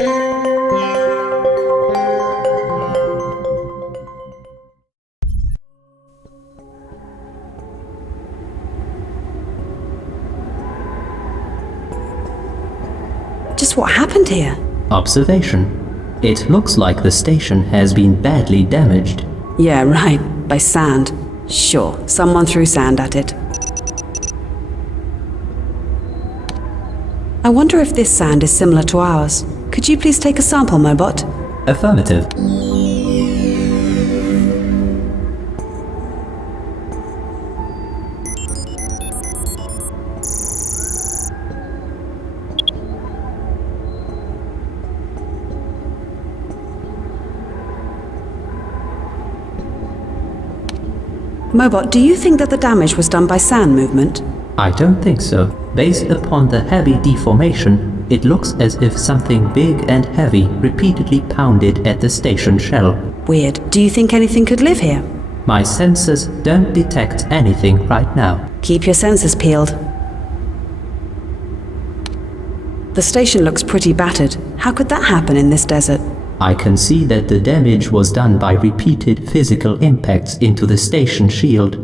Just what happened here? Observation. It looks like the station has been badly damaged. Yeah, right. By sand. Sure, someone threw sand at it. I wonder if this sand is similar to ours. Could you please take a sample, Mobot? Affirmative. Mobot, do you think that the damage was done by sand movement? I don't think so. Based upon the heavy deformation, it looks as if something big and heavy repeatedly pounded at the station shell. Weird. Do you think anything could live here? My sensors don't detect anything right now. Keep your sensors peeled. The station looks pretty battered. How could that happen in this desert? I can see that the damage was done by repeated physical impacts into the station shield.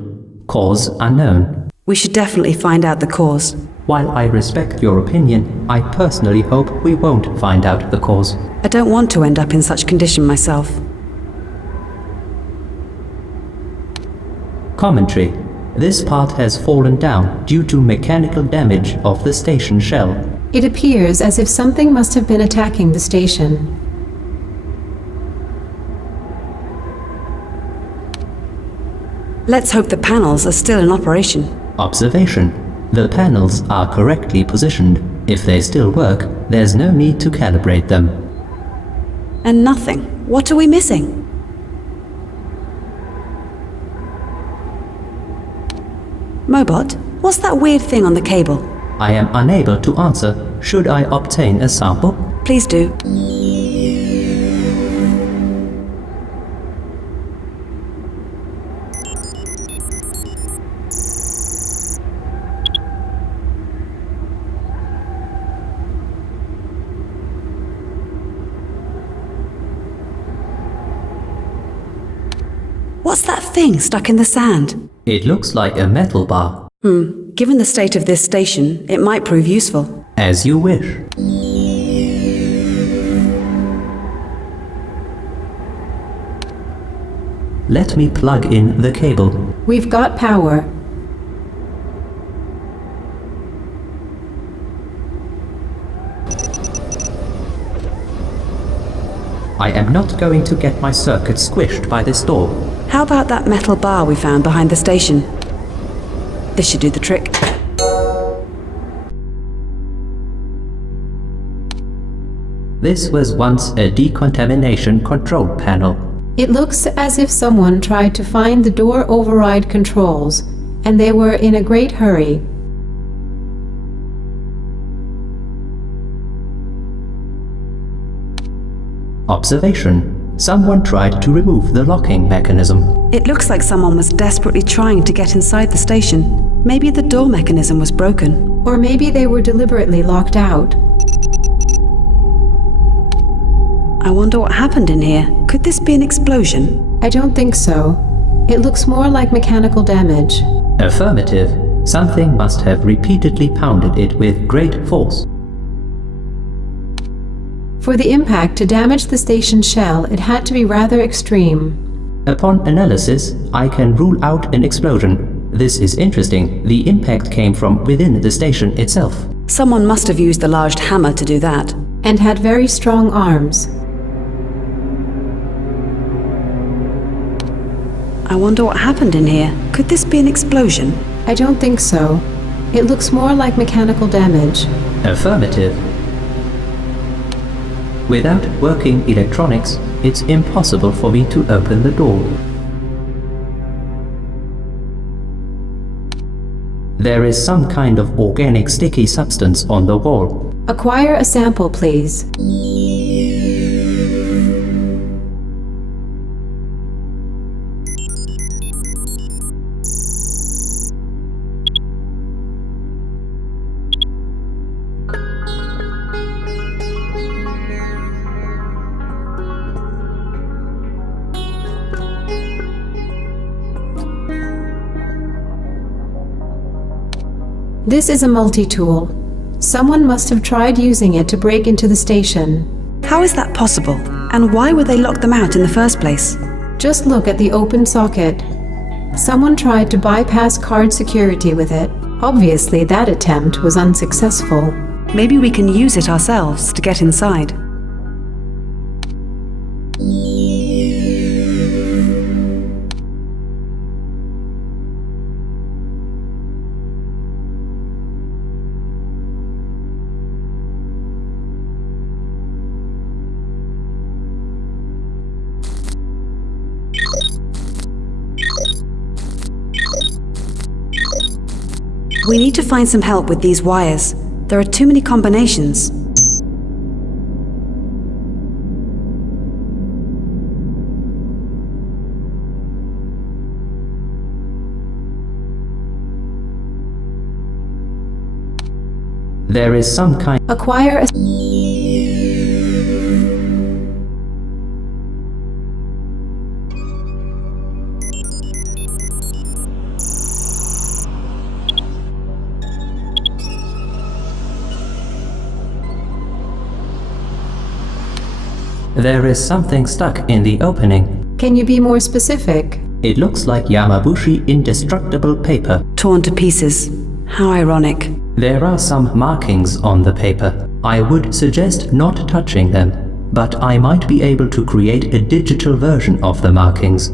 Cause unknown. We should definitely find out the cause. While I respect your opinion, I personally hope we won't find out the cause. I don't want to end up in such condition myself. Commentary. This part has fallen down due to mechanical damage of the station shell. It appears as if something must have been attacking the station. Let's hope the panels are still in operation. Observation. The panels are correctly positioned. If they still work, there's no need to calibrate them. And nothing. What are we missing? Mobot, what's that weird thing on the cable? I am unable to answer. Should I obtain a sample? Please do. What's that thing stuck in the sand? It looks like a metal bar. Given the state of this station, it might prove useful. As you wish. Let me plug in the cable. We've got power. I am not going to get my circuit squished by this door. How about that metal bar we found behind the station? This should do the trick. This was once a decontamination control panel. It looks as if someone tried to find the door override controls, and they were in a great hurry. Observation. Someone tried to remove the locking mechanism. It looks like someone was desperately trying to get inside the station. Maybe the door mechanism was broken. Or maybe they were deliberately locked out. I wonder what happened in here. Could this be an explosion? I don't think so. It looks more like mechanical damage. Affirmative. Something must have repeatedly pounded it with great force. For the impact to damage the station shell, it had to be rather extreme. Upon analysis, I can rule out an explosion. This is interesting. The impact came from within the station itself. Someone must have used the large hammer to do that. And had very strong arms. I wonder what happened in here. Could this be an explosion? I don't think so. It looks more like mechanical damage. Affirmative. Without working electronics, it's impossible for me to open the door. There is some kind of organic sticky substance on the wall. Acquire a sample, please. This is a multi-tool. Someone must have tried using it to break into the station. How is that possible? And why would they lock them out in the first place? Just look at the open socket. Someone tried to bypass card security with it. Obviously, that attempt was unsuccessful. Maybe we can use it ourselves to get inside. We need to find some help with these wires. There are too many combinations. There is some kind. Acquire a... There is something stuck in the opening. Can you be more specific? It looks like Yamabushi indestructible paper. Torn to pieces. How ironic. There are some markings on the paper. I would suggest not touching them, but I might be able to create a digital version of the markings.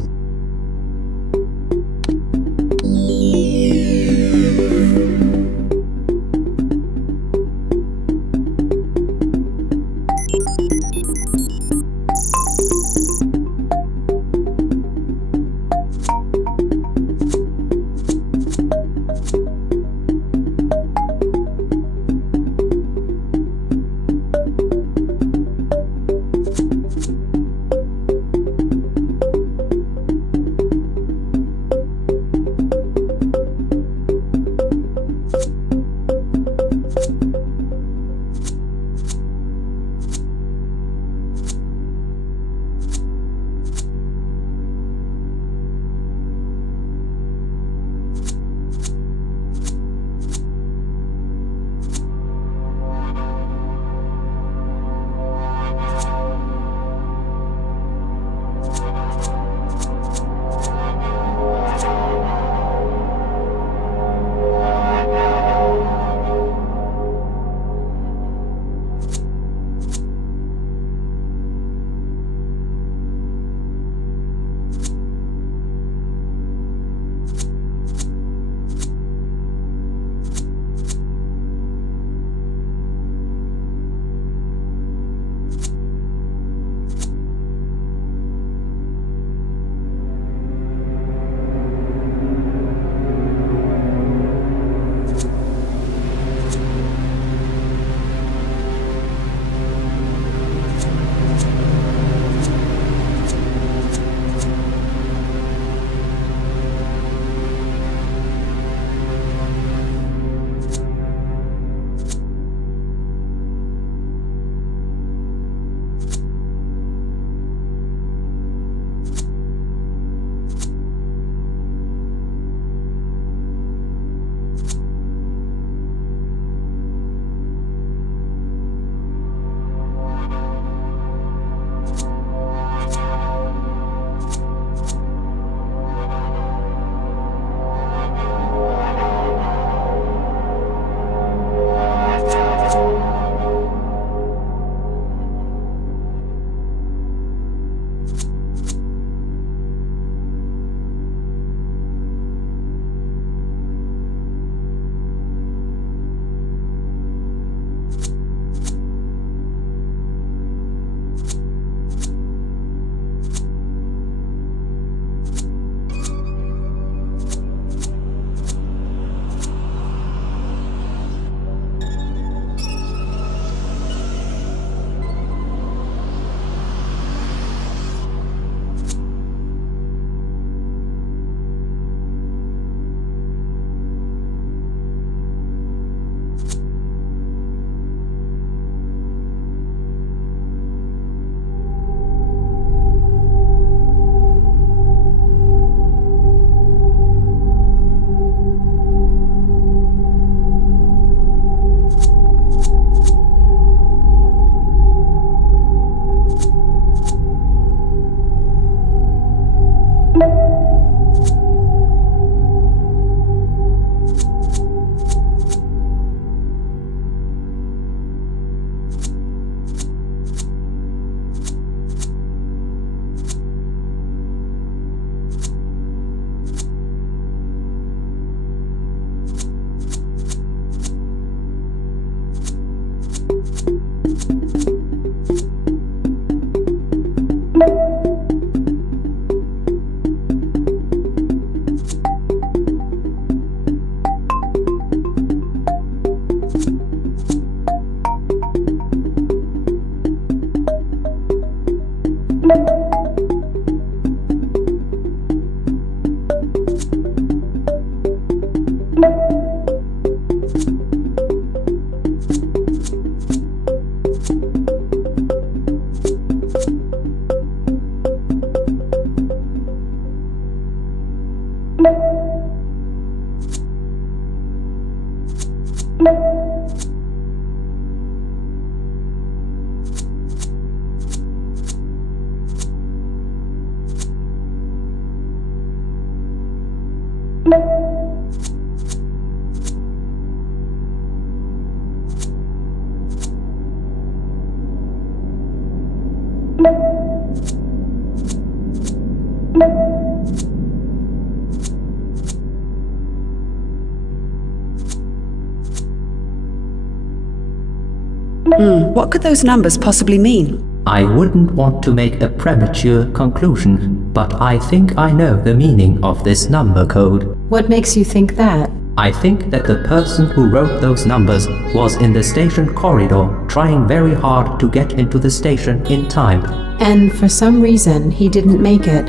What could those numbers possibly mean? I wouldn't want to make a premature conclusion, but I think I know the meaning of this number code. What makes you think that? I think that the person who wrote those numbers was in the station corridor trying very hard to get into the station in time. And for some reason, he didn't make it.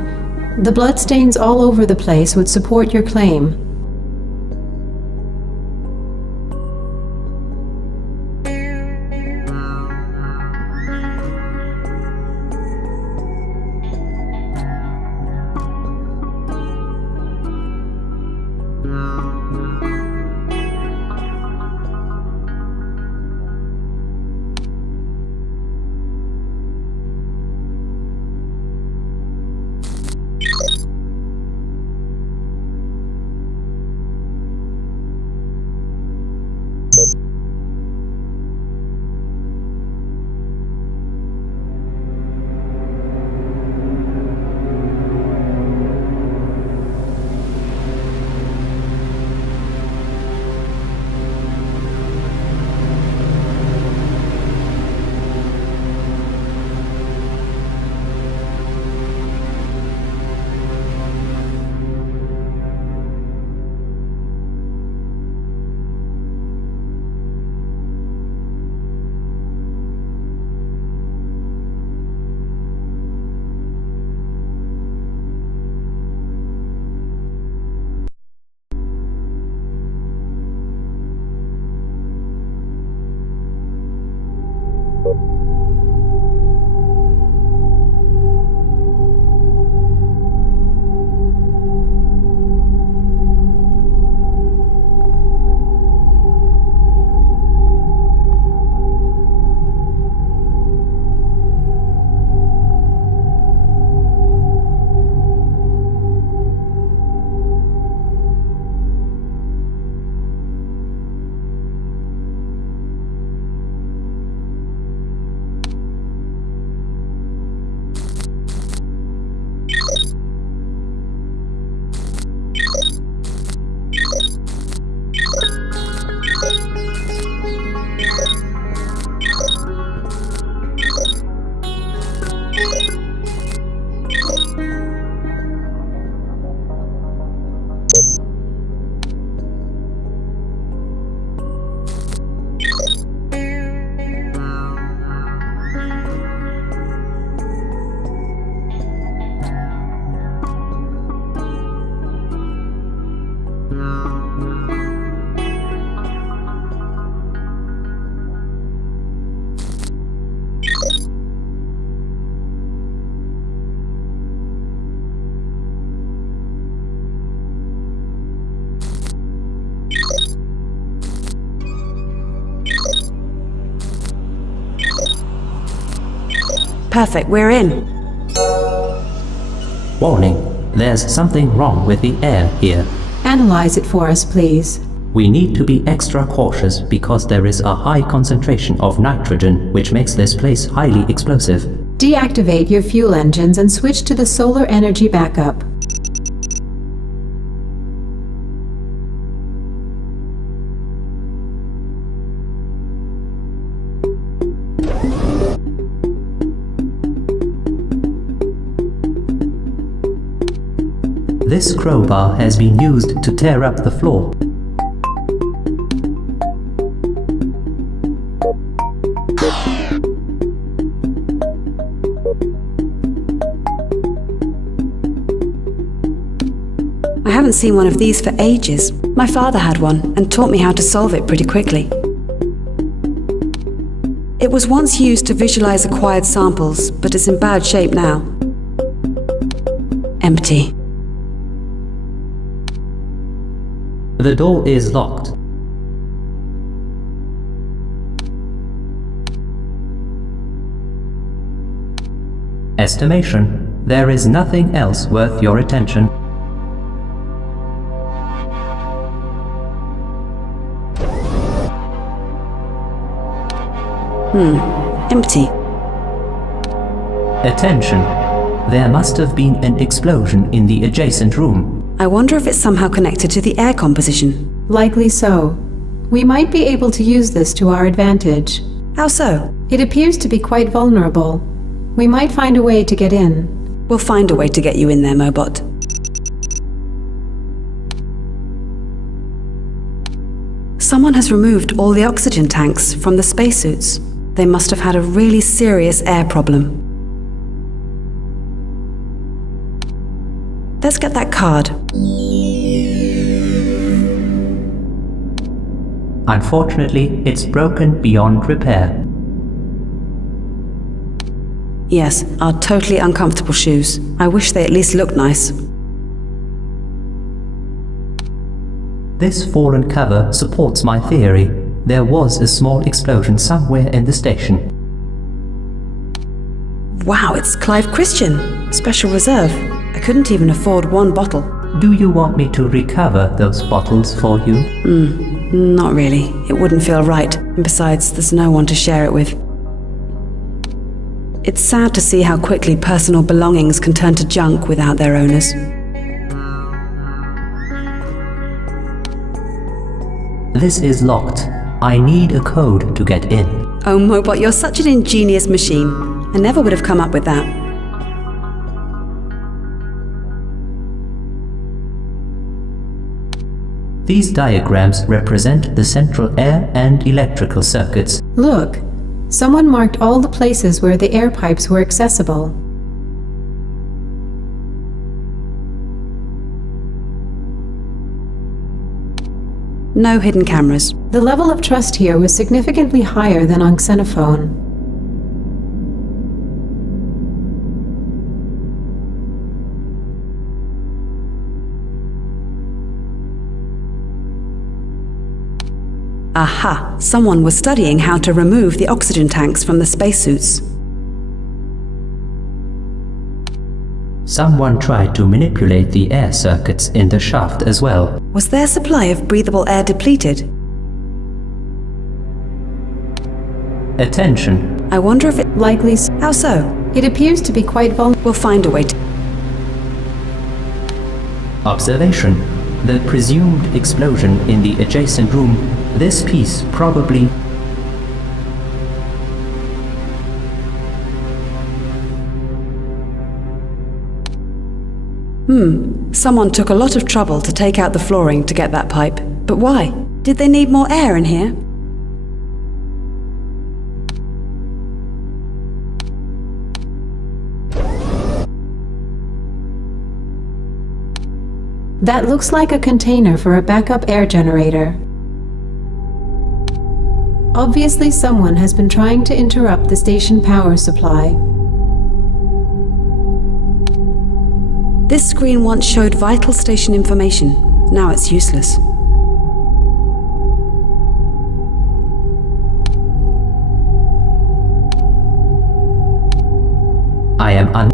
The bloodstains all over the place would support your claim. Perfect, we're in. Warning, there's something wrong with the air here. Analyze it for us, please. We need to be extra cautious because there is a high concentration of nitrogen, which makes this place highly explosive. Deactivate your fuel engines and switch to the solar energy backup. This crowbar has been used to tear up the floor. I haven't seen one of these for ages. My father had one and taught me how to solve it pretty quickly. It was once used to visualize acquired samples, but it's in bad shape now. Empty. The door is locked. Estimation. There is nothing else worth your attention. Empty. Attention. There must have been an explosion in the adjacent room. I wonder if it's somehow connected to the air composition. Likely so. We might be able to use this to our advantage. How so? It appears to be quite vulnerable. We might find a way to get in. We'll find a way to get you in there, Mobot. Someone has removed all the oxygen tanks from the spacesuits. They must have had a really serious air problem. Let's get that card. Unfortunately, it's broken beyond repair. Yes, our totally uncomfortable shoes. I wish they at least looked nice. This fallen cover supports my theory. There was a small explosion somewhere in the station. Wow, it's Clive Christian. Special reserve. I couldn't even afford one bottle. Do you want me to recover those bottles for you? Not really. It wouldn't feel right. And besides, there's no one to share it with. It's sad to see how quickly personal belongings can turn to junk without their owners. This is locked. I need a code to get in. Oh, Mobot, you're such an ingenious machine. I never would have come up with that. These diagrams represent the central air and electrical circuits. Look, someone marked all the places where the air pipes were accessible. No hidden cameras. The level of trust here was significantly higher than on Xenophone. Aha! Someone was studying how to remove the oxygen tanks from the spacesuits. Someone tried to manipulate the air circuits in the shaft as well. Was their supply of breathable air depleted? Attention! I wonder if it... Likely, How so? it appears to be quite vulnerable. We'll find a way to... Observation. The presumed explosion in the adjacent room. This piece probably... Someone took a lot of trouble to take out the flooring to get that pipe. But why? Did they need more air in here? That looks like a container for a backup air generator. Obviously, someone has been trying to interrupt the station power supply. This screen once showed vital station information. Now it's useless. I am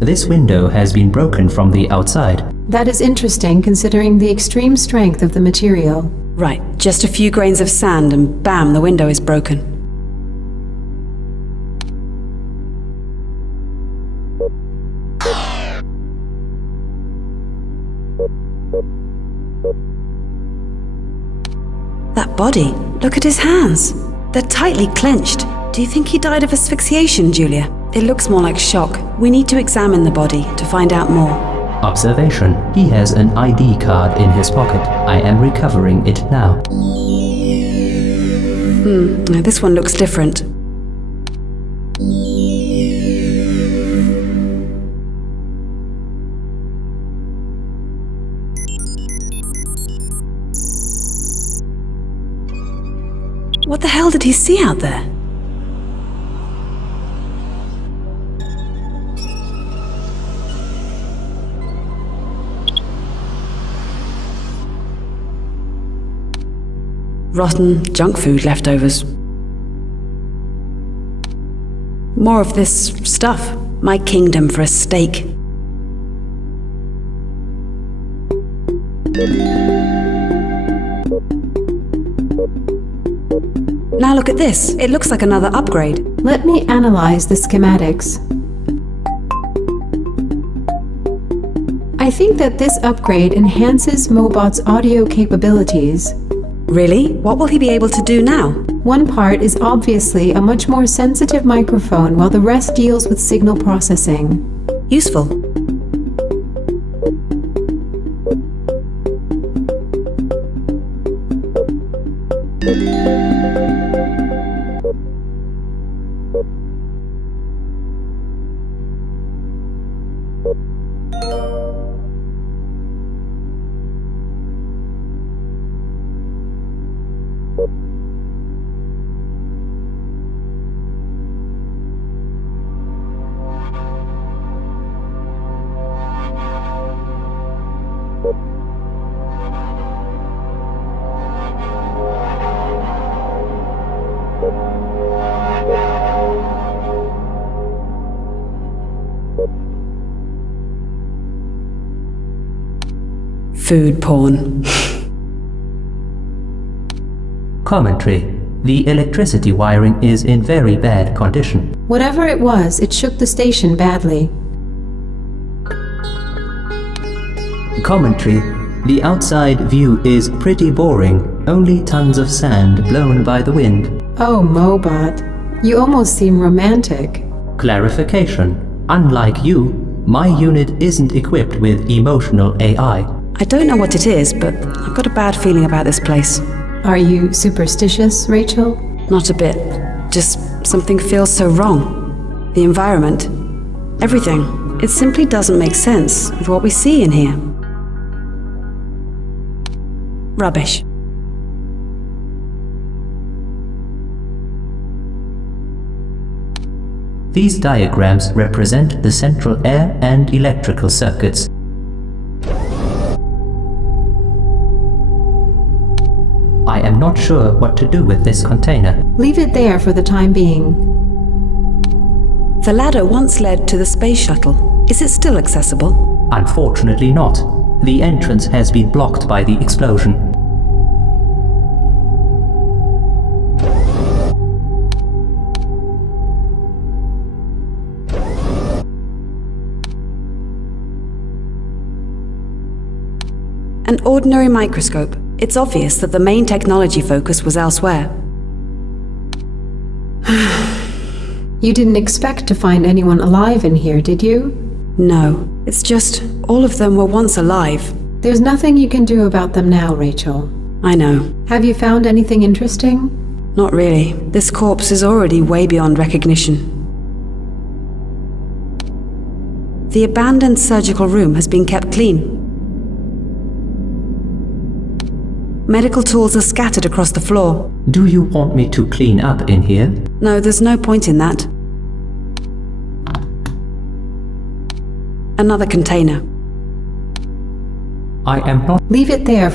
This window has been broken from the outside. That is interesting considering the extreme strength of the material. Right, just a few grains of sand and bam, the window is broken. That body, look at his hands. They're tightly clenched. Do you think he died of asphyxiation, Julia? It looks more like shock. We need to examine the body to find out more. Observation. He has an ID card in his pocket. I am recovering it now. This one looks different. What the hell did he see out there? Rotten junk food leftovers. More of this stuff. My kingdom for a steak. Now look at this. It looks like another upgrade. Let me analyze the schematics. I think that this upgrade enhances Mobot's audio capabilities. Really? What will he be able to do now? One part is obviously a much more sensitive microphone, while the rest deals with signal processing. Useful. Food porn. Commentary. The electricity wiring is in very bad condition. Whatever it was, it shook the station badly. Commentary. The outside view is pretty boring, only tons of sand blown by the wind. Oh, Mobot, you almost seem romantic. Clarification. Unlike you, my unit isn't equipped with emotional AI. I don't know what it is, but I've got a bad feeling about this place. Are you superstitious, Rachel? Not a bit. Just something feels so wrong. The environment. Everything. It simply doesn't make sense with what we see in here. Rubbish. These diagrams represent the central air and electrical circuits. I am not sure what to do with this container. Leave it there for the time being. The ladder once led to the space shuttle. Is it still accessible? Unfortunately not. The entrance has been blocked by the explosion. An ordinary microscope. It's obvious that the main technology focus was elsewhere. You didn't expect to find anyone alive in here, did you? No, it's just all of them were once alive. There's nothing you can do about them now, Rachel. I know. Have you found anything interesting? Not really. This corpse is already way beyond recognition. The abandoned surgical room has been kept clean. Medical tools are scattered across the floor. Do you want me to clean up in here? No, there's no point in that. Another container. I am not. Leave it there.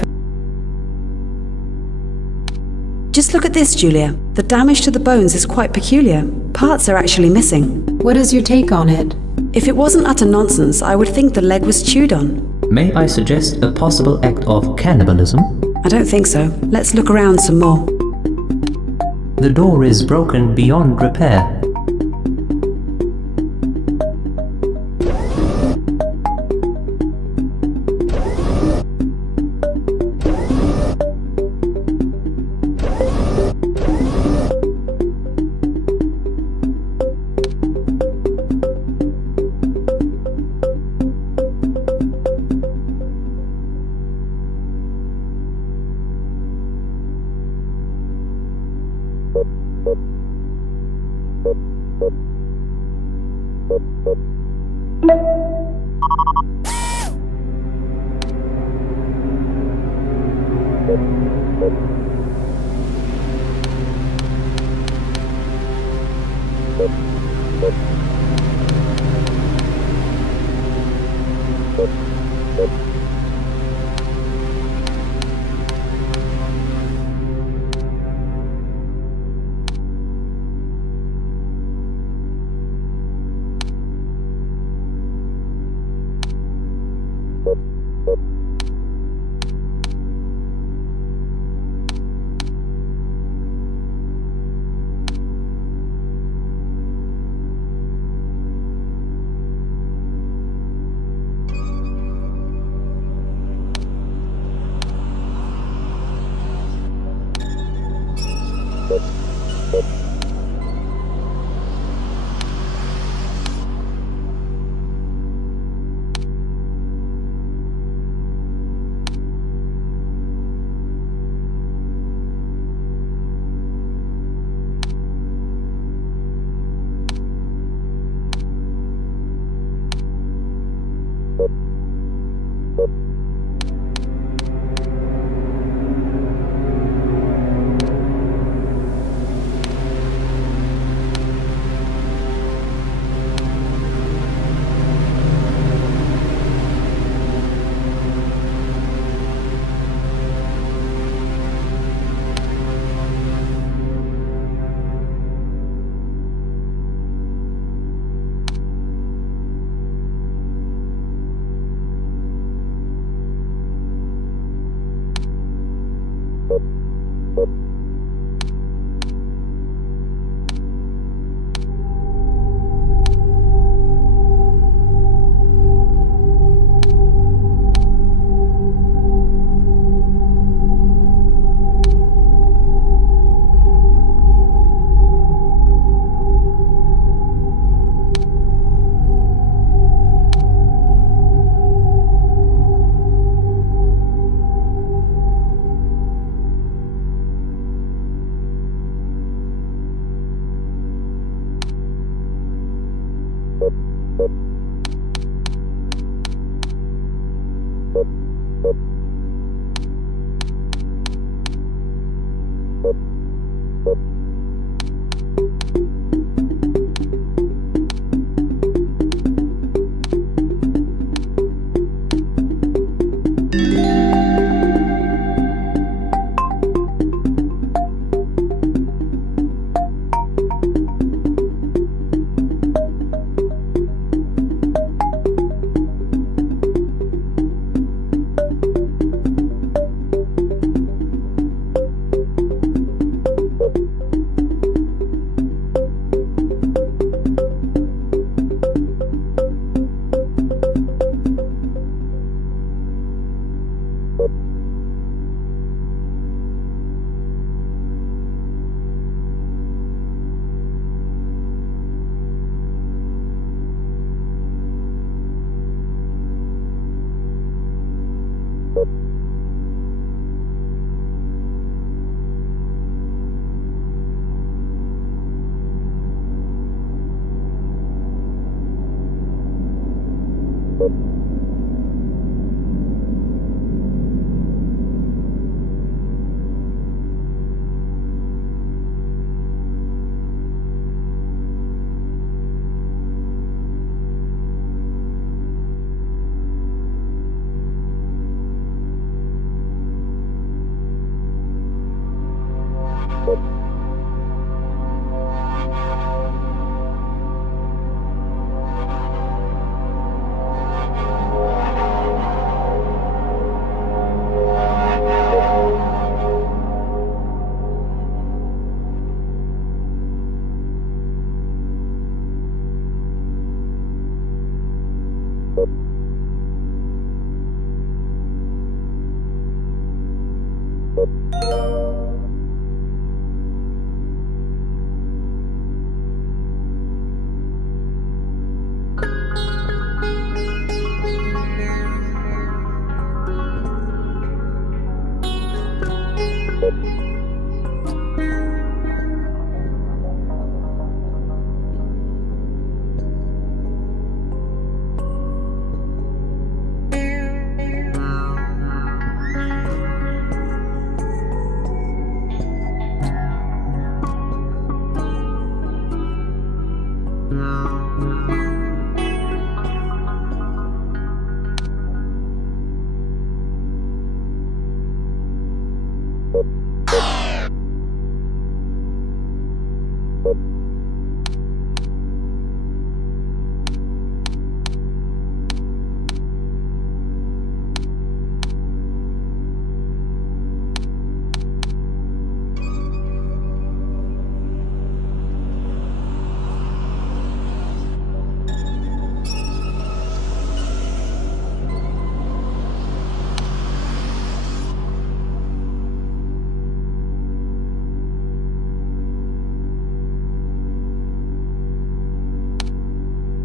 Just look at this, Julia. The damage to the bones is quite peculiar. Parts are actually missing. What is your take on it? If it wasn't utter nonsense, I would think the leg was chewed on. May I suggest a possible act of cannibalism? I don't think so. Let's look around some more. The door is broken beyond repair.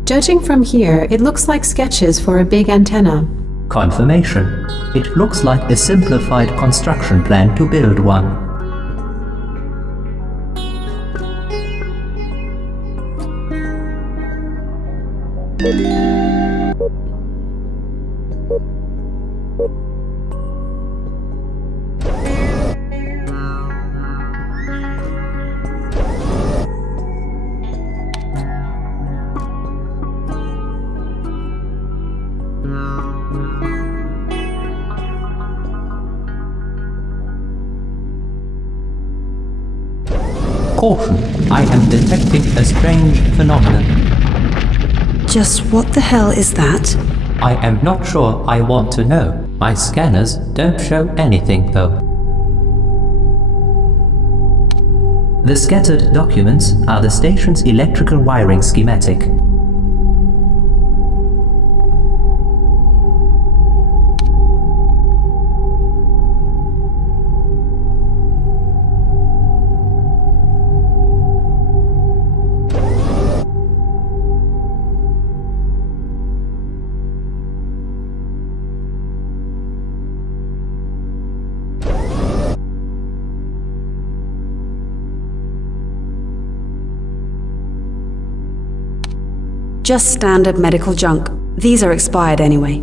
Judging from here, it looks like sketches for a big antenna. Confirmation. It looks like a simplified construction plan to build one. Caution, I am detecting a strange phenomenon. Just what the hell is that? I am not sure I want to know. My scanners don't show anything though. The scattered documents are the station's electrical wiring schematic. Just standard medical junk. These are expired anyway.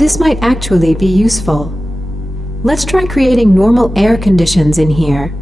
This might actually be useful. Let's try creating normal air conditions in here.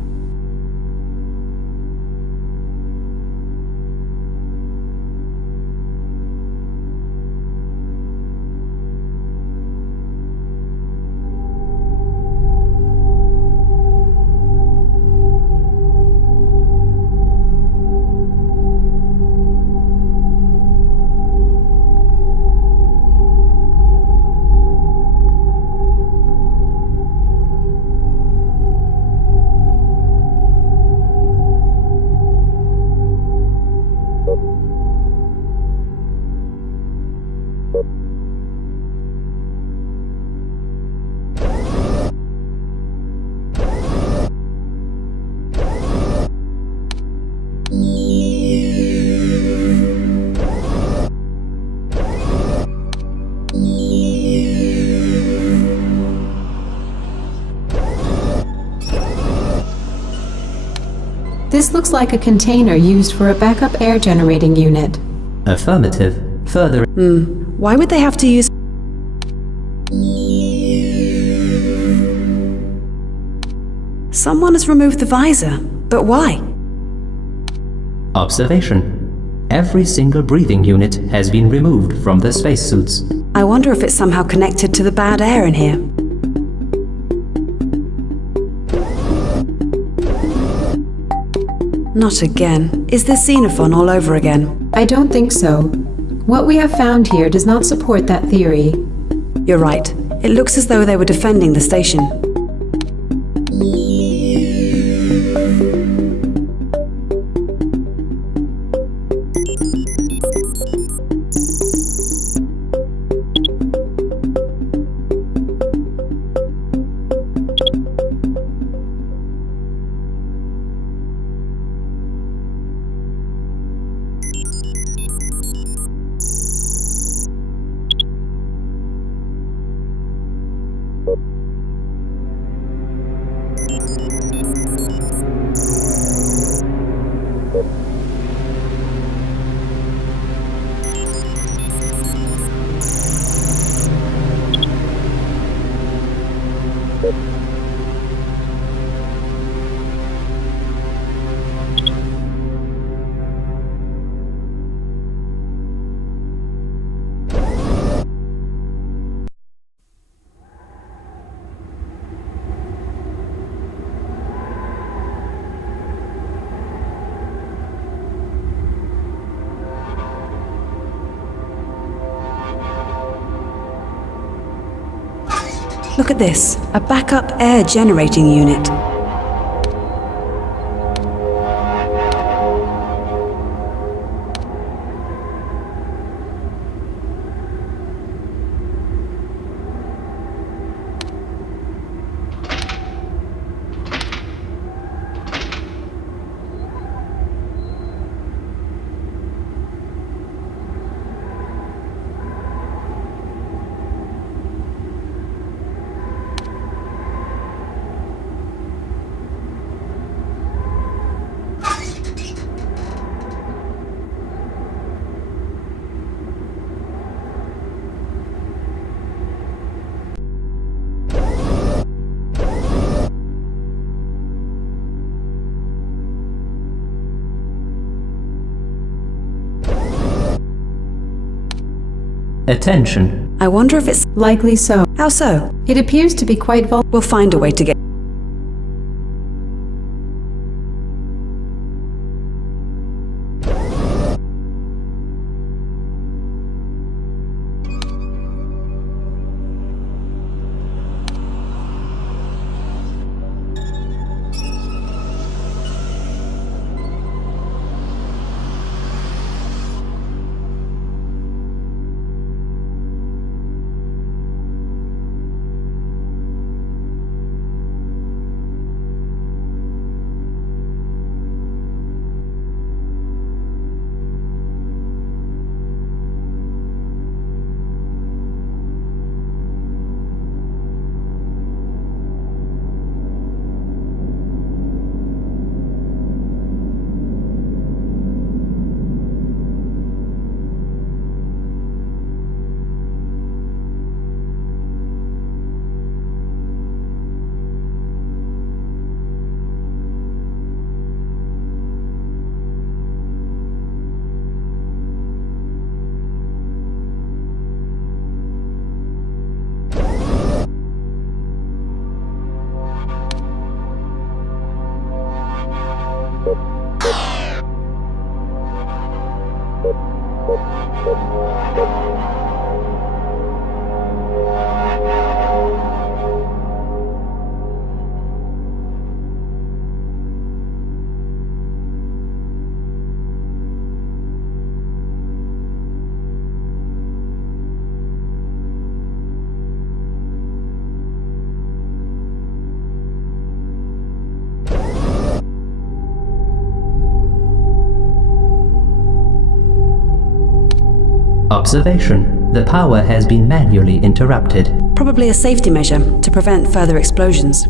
This looks like a container used for a backup air generating unit. Affirmative. Further. Why would they have to use... Someone has removed the visor, but why? Observation. Every single breathing unit has been removed from the spacesuits. I wonder if it's somehow connected to the bad air in here. Not again. Is this Xenophon all over again? I don't think so. What we have found here does not support that theory. You're right. It looks as though they were defending the station. Look at this, a backup air generating unit. Attention. I wonder if it's... Likely so. How so? It appears to be quite vulnerable. We'll find a way to get... Observation. The power has been manually interrupted. Probably a safety measure to prevent further explosions.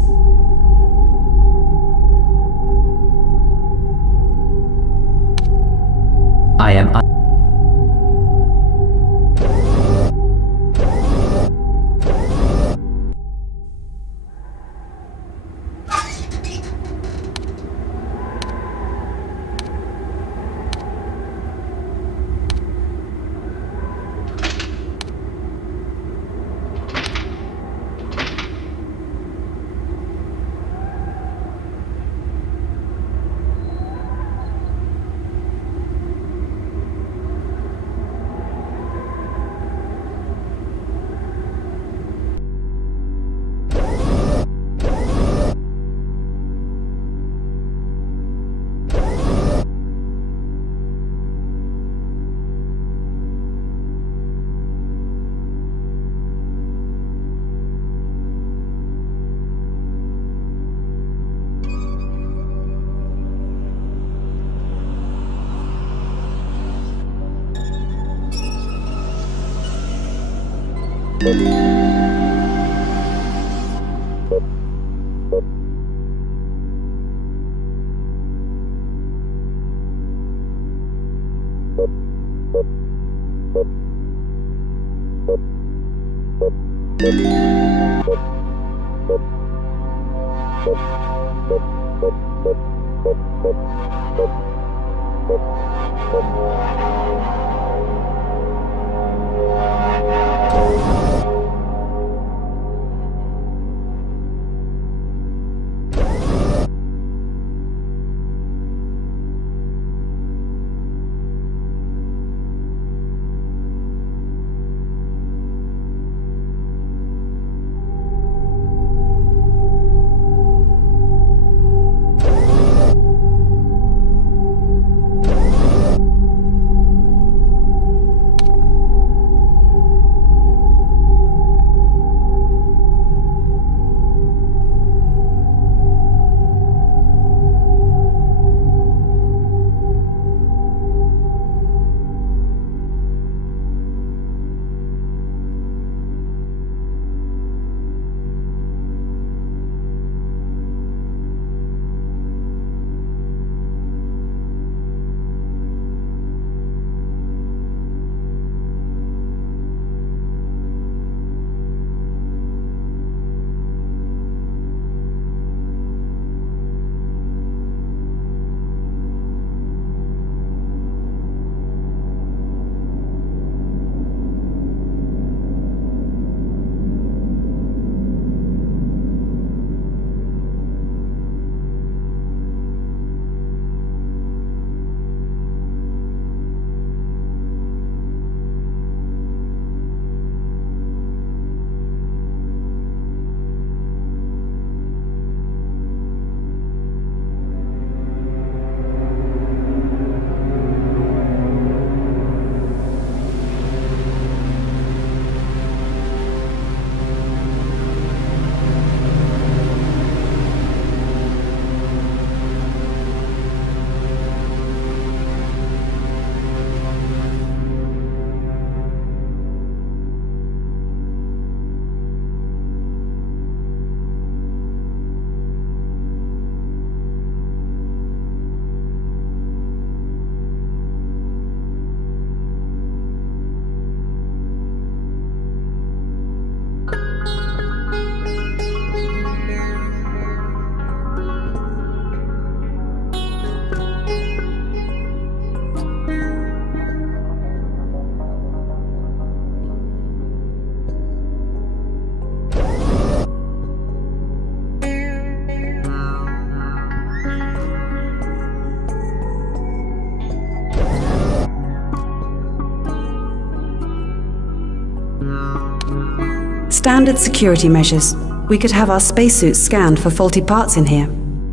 Standard security measures. We could have our spacesuits scanned for faulty parts in here.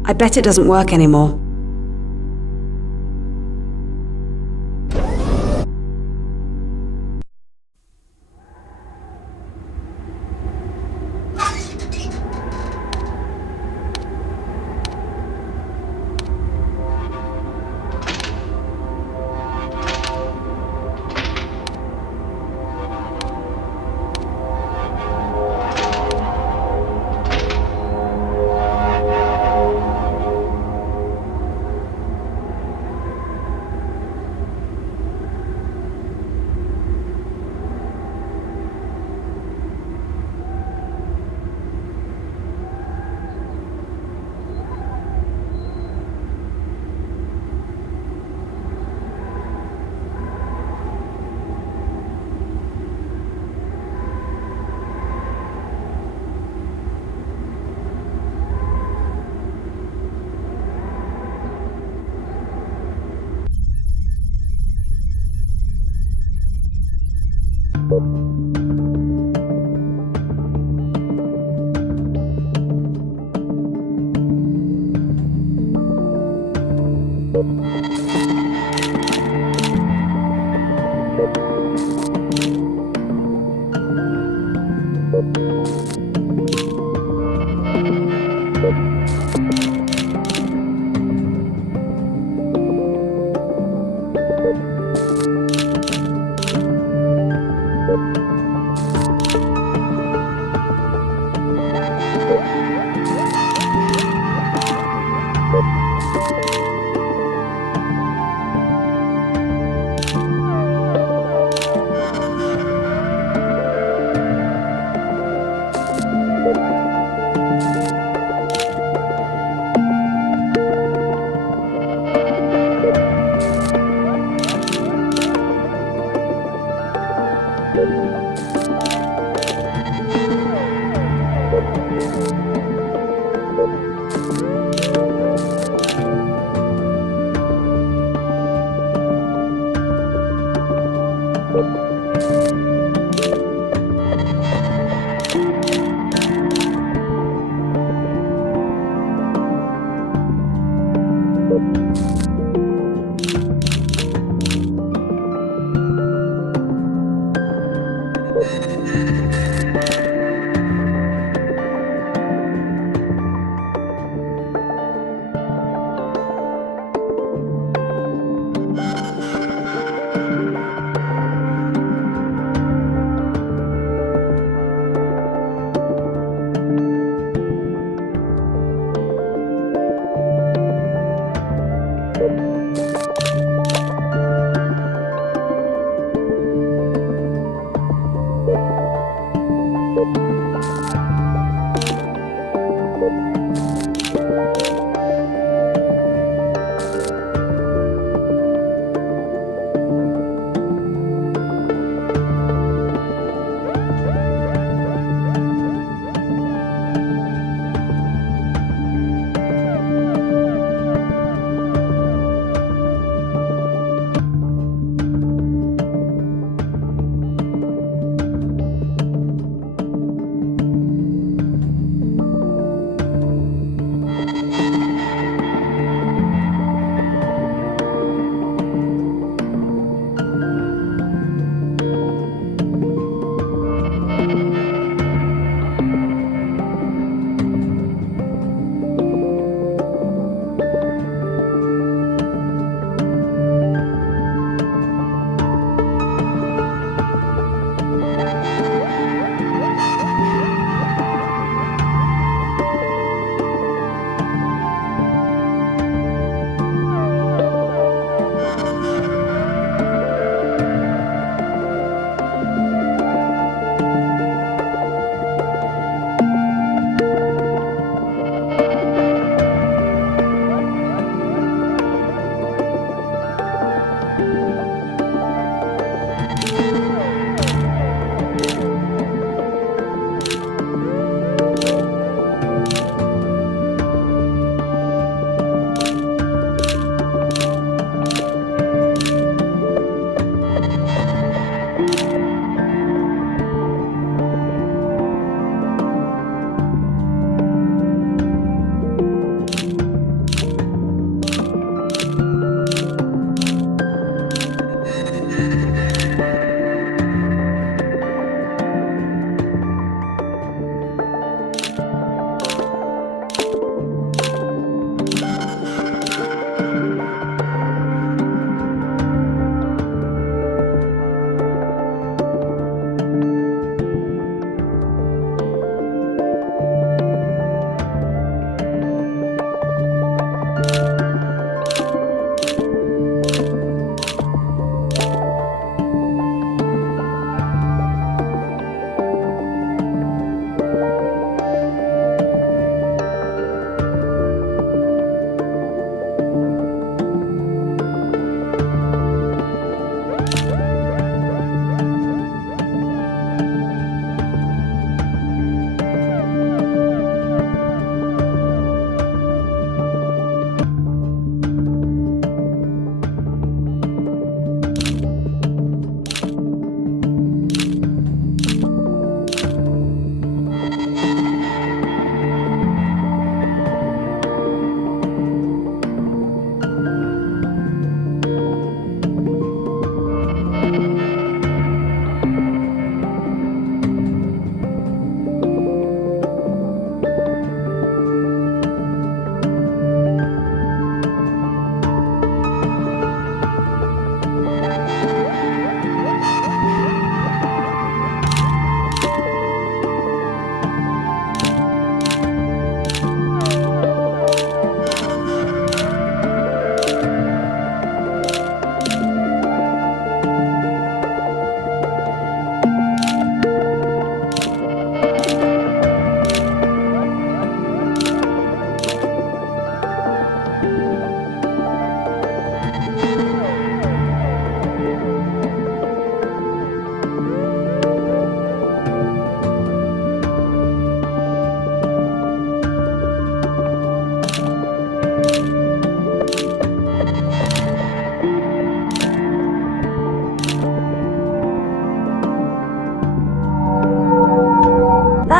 I bet it doesn't work anymore.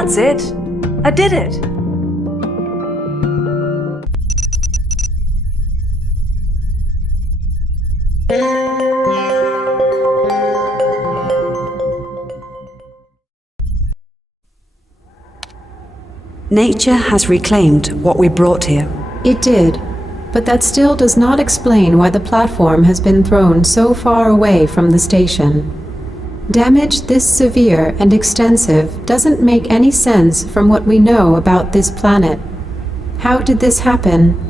That's it. I did it. Nature has reclaimed what we brought here. It did, but that still does not explain why the platform has been thrown so far away from the station. Damage this severe and extensive doesn't make any sense from what we know about this planet. How did this happen?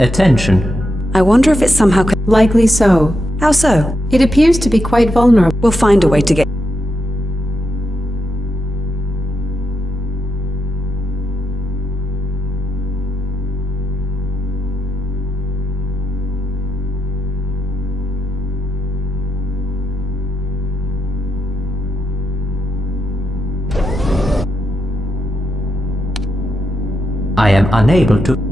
Attention. I wonder if it's somehow... Likely so. How so? It appears to be quite vulnerable. We'll find a way to get... I am unable to...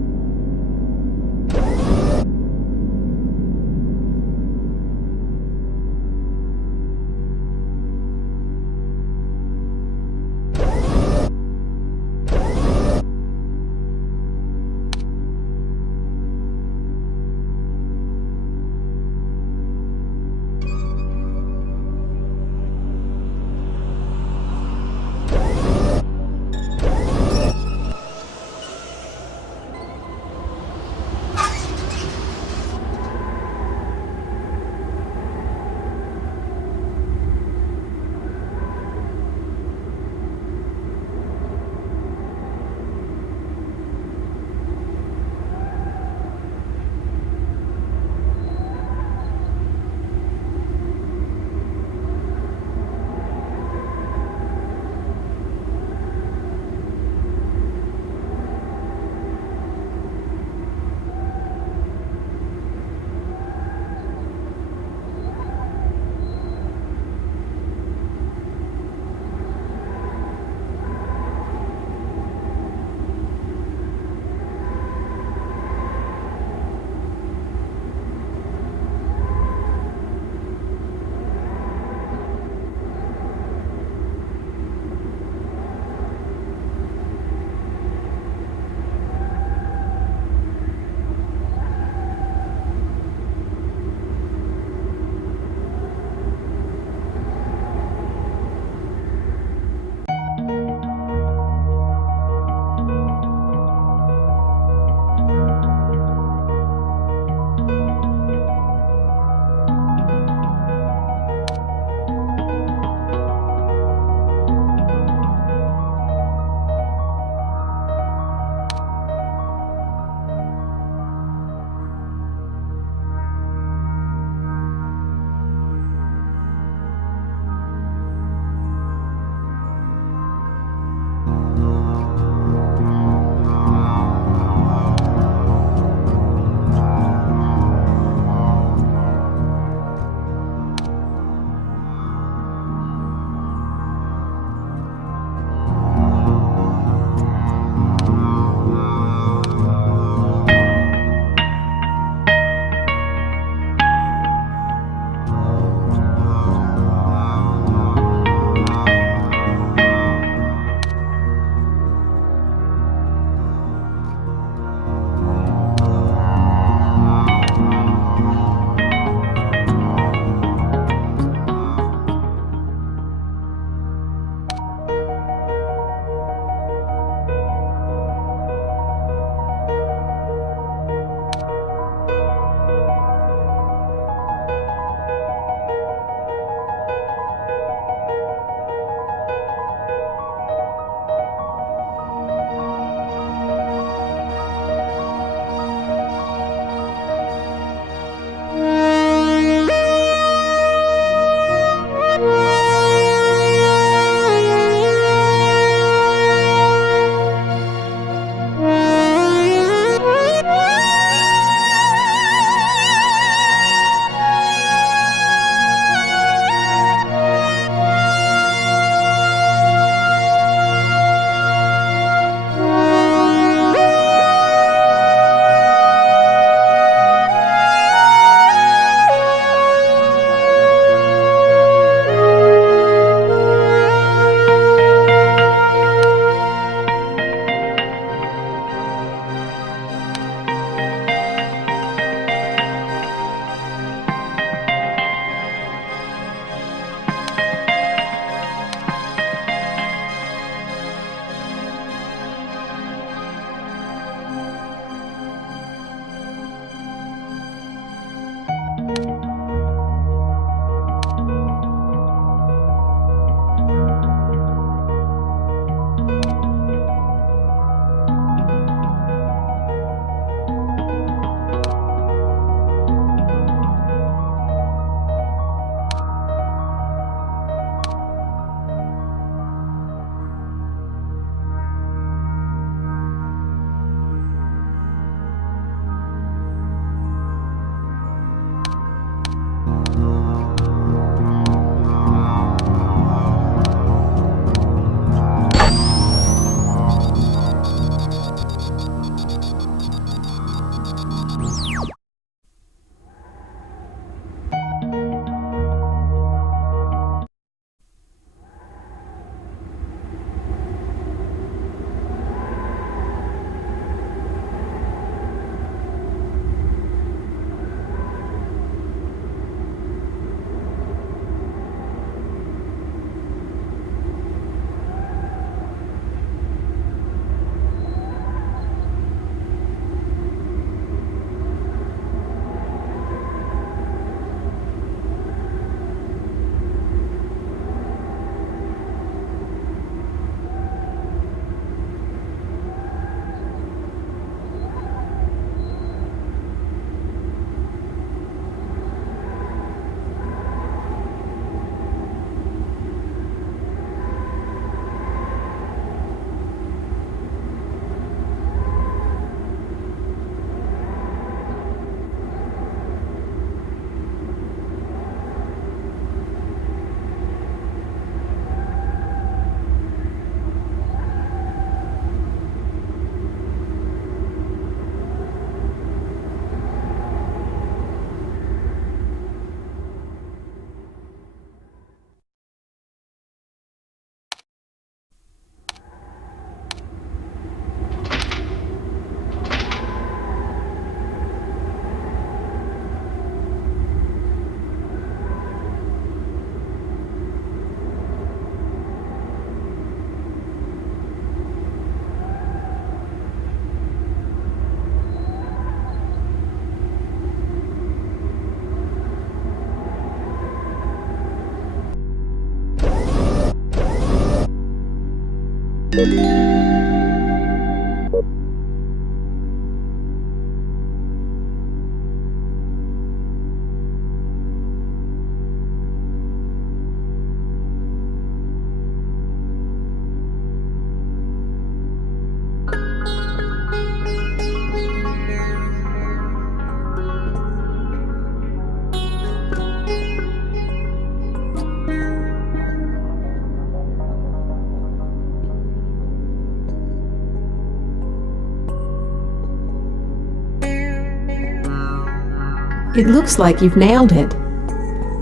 It looks like you've nailed it.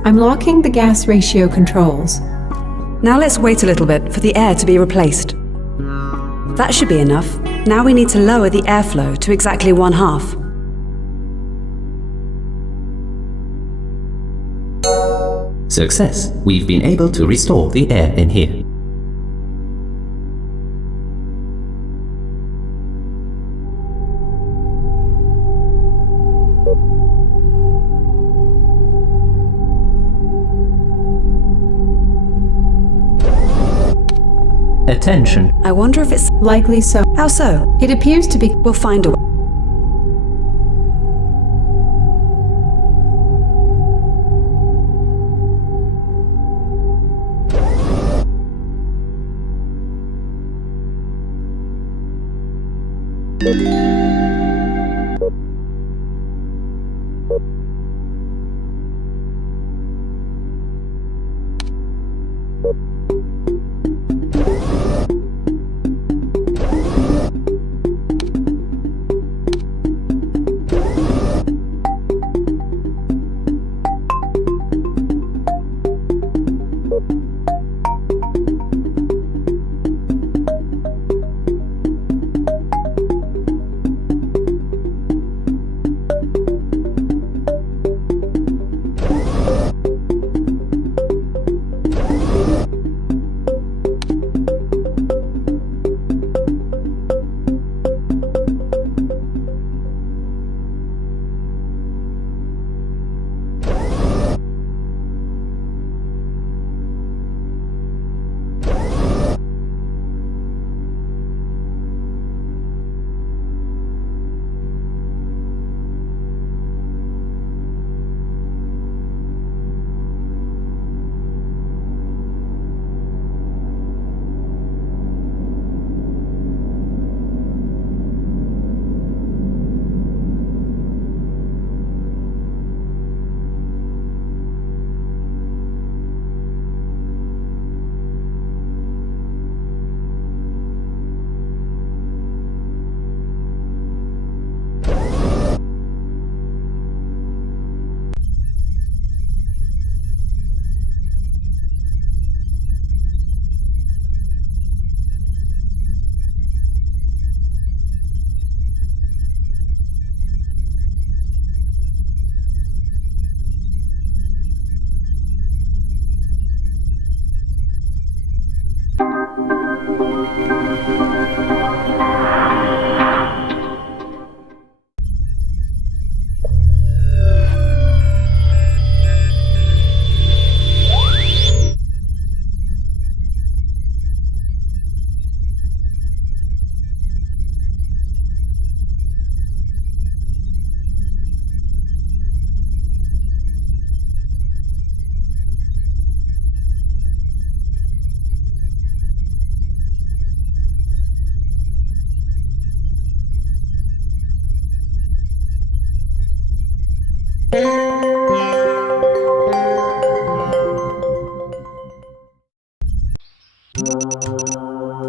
I'm locking the gas ratio controls. Now let's wait a little bit for the air to be replaced. That should be enough. Now we need to lower the airflow to exactly 1/2. Success! We've been able to restore the air in here. Attention! I wonder if it's... Likely so. How so? It appears to be. We'll find a way.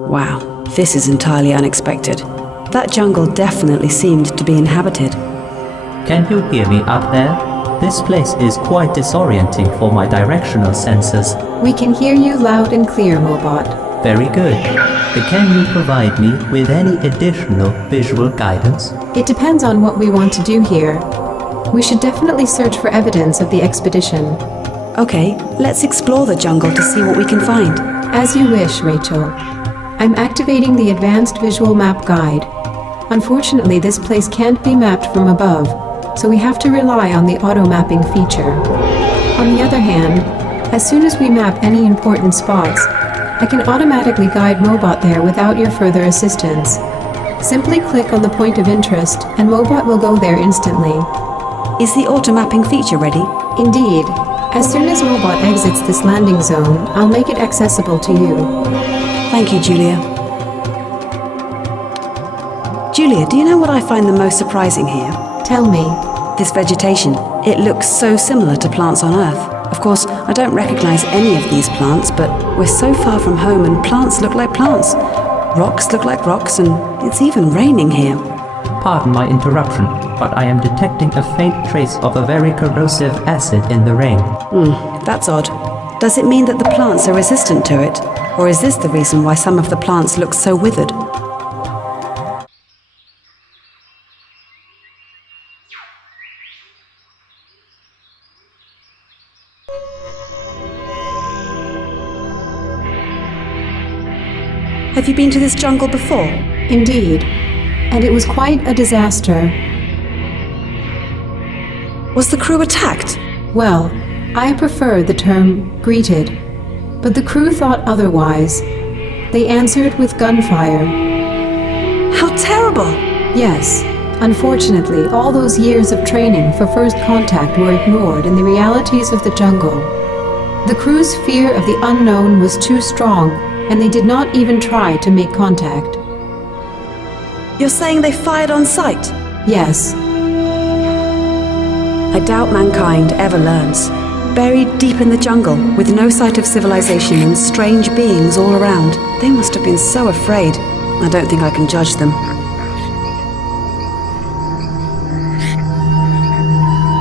Wow, this is entirely unexpected. That jungle definitely seemed to be inhabited. Can you hear me up there? This place is quite disorienting for my directional sensors. We can hear you loud and clear, Mobot. Very good. But can you provide me with any additional visual guidance? It depends on what we want to do here. We should definitely search for evidence of the expedition. Okay, let's explore the jungle to see what we can find. As you wish, Rachel. I'm activating the Advanced Visual Map Guide. Unfortunately, this place can't be mapped from above, so we have to rely on the auto-mapping feature. On the other hand, as soon as we map any important spots, I can automatically guide Mobot there without your further assistance. Simply click on the point of interest, and Mobot will go there instantly. Is the auto-mapping feature ready? Indeed. As soon as Mobot exits this landing zone, I'll make it accessible to you. Thank you, Julia. Julia, do you know what I find the most surprising here? Tell me. This vegetation. It looks so similar to plants on Earth. Of course, I don't recognize any of these plants, but we're so far from home and plants look like plants. Rocks look like rocks, and it's even raining here. Pardon my interruption, but I am detecting a faint trace of a very corrosive acid in the rain. That's odd. Does it mean that the plants are resistant to it? Or is this the reason why some of the plants look so withered? Have you been to this jungle before? Indeed. And it was quite a disaster. Was the crew attacked? Well, I prefer the term greeted, but the crew thought otherwise. They answered with gunfire. How terrible! Yes, unfortunately, all those years of training for first contact were ignored in the realities of the jungle. The crew's fear of the unknown was too strong, and they did not even try to make contact. You're saying they fired on sight? Yes. I doubt mankind ever learns. Buried deep in the jungle, with no sight of civilization and strange beings all around, they must have been so afraid. I don't think I can judge them.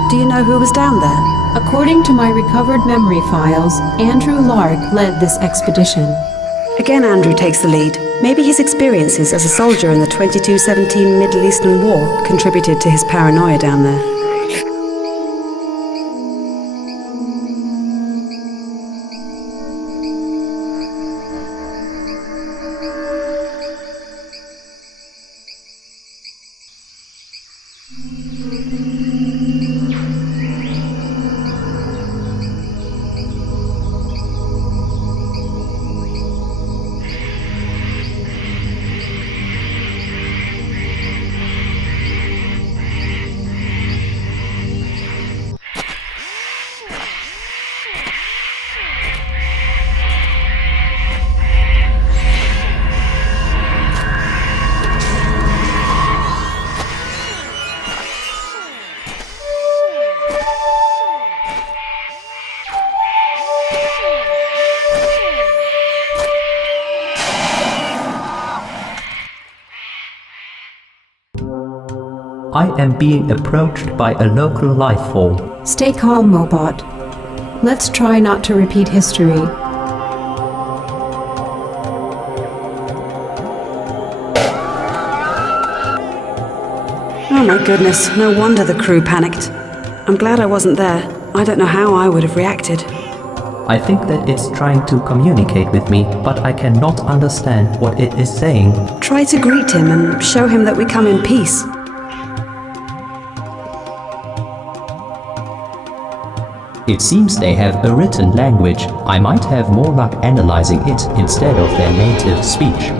Do you know who was down there? According to my recovered memory files, J.U.L.I.A led this expedition. Again, Andrew takes the lead. Maybe his experiences as a soldier in the 2217 Middle Eastern War contributed to his paranoia down there. I am being approached by a local life form. Stay calm, Mobot. Let's try not to repeat history. Oh my goodness, no wonder the crew panicked. I'm glad I wasn't there. I don't know how I would have reacted. I think that it's trying to communicate with me, but I cannot understand what it is saying. Try to greet him and show him that we come in peace. It seems they have a written language. I might have more luck analyzing it instead of their native speech.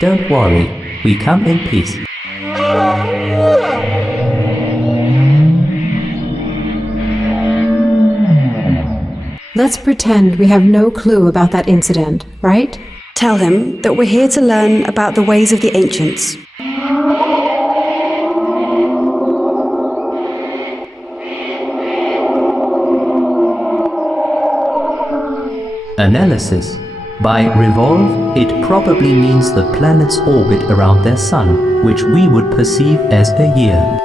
Don't worry, we come in peace. Let's pretend we have no clue about that incident, right? Tell him that we're here to learn about the ways of the ancients. Analysis. By revolve, it probably means the planet's orbit around their sun, which we would perceive as a year.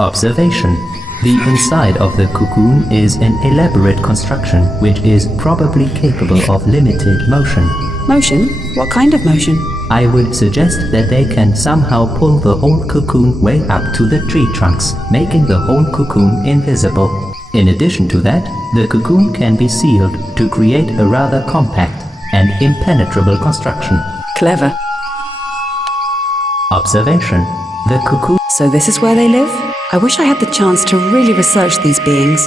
Observation. The inside of the cocoon is an elaborate construction which is probably capable of limited motion. Motion? What kind of motion? I would suggest that they can somehow pull the whole cocoon way up to the tree trunks, making the whole cocoon invisible. In addition to that, the cocoon can be sealed to create a rather compact and impenetrable construction. Clever. Observation. The cocoon. So this is where they live? I wish I had the chance to really research these beings,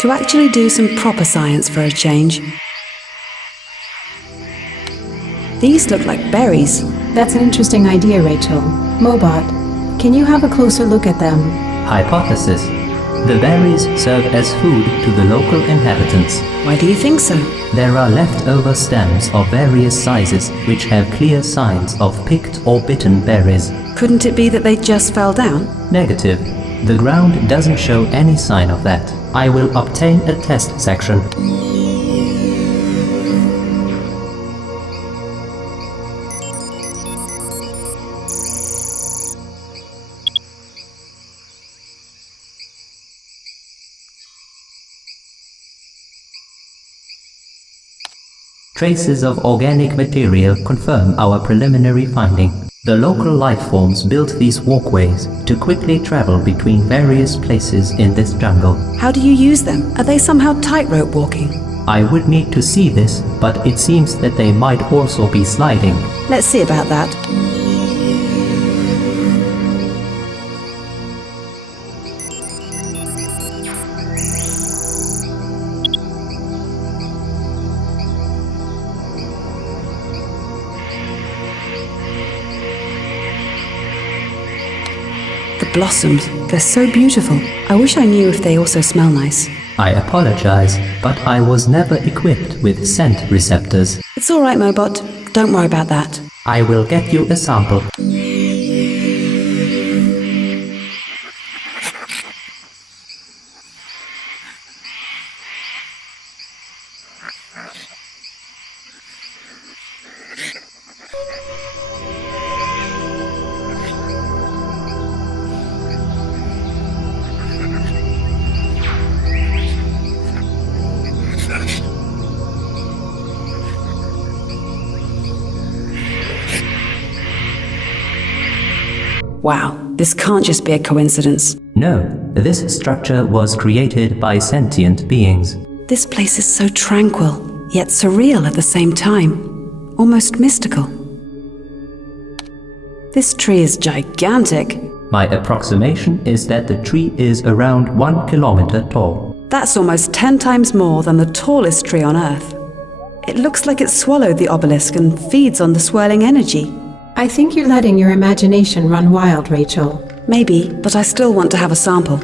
to actually do some proper science for a change. These look like berries. That's an interesting idea, Rachel. Mobot, can you have a closer look at them? Hypothesis. The berries serve as food to the local inhabitants. Why do you think so? There are leftover stems of various sizes which have clear signs of picked or bitten berries. Couldn't it be that they just fell down? Negative. The ground doesn't show any sign of that. I will obtain a test section. Traces of organic material confirm our preliminary finding. The local life forms built these walkways to quickly travel between various places in this jungle. How do you use them? Are they somehow tightrope walking? I would need to see this, but it seems that they might also be sliding. Let's see about that. The blossoms, they're so beautiful. I wish I knew if they also smell nice. I apologize, but I was never equipped with scent receptors. It's all right, Mobot. Don't worry about that. I will get you a sample. Wow, this can't just be a coincidence. No, this structure was created by sentient beings. This place is so tranquil, yet surreal at the same time. Almost mystical. This tree is gigantic. My approximation is that the tree is around 1 kilometer tall. That's almost 10 times more than the tallest tree on Earth. It looks like it swallowed the obelisk and feeds on the swirling energy. I think you're letting your imagination run wild, Rachel. Maybe, but I still want to have a sample.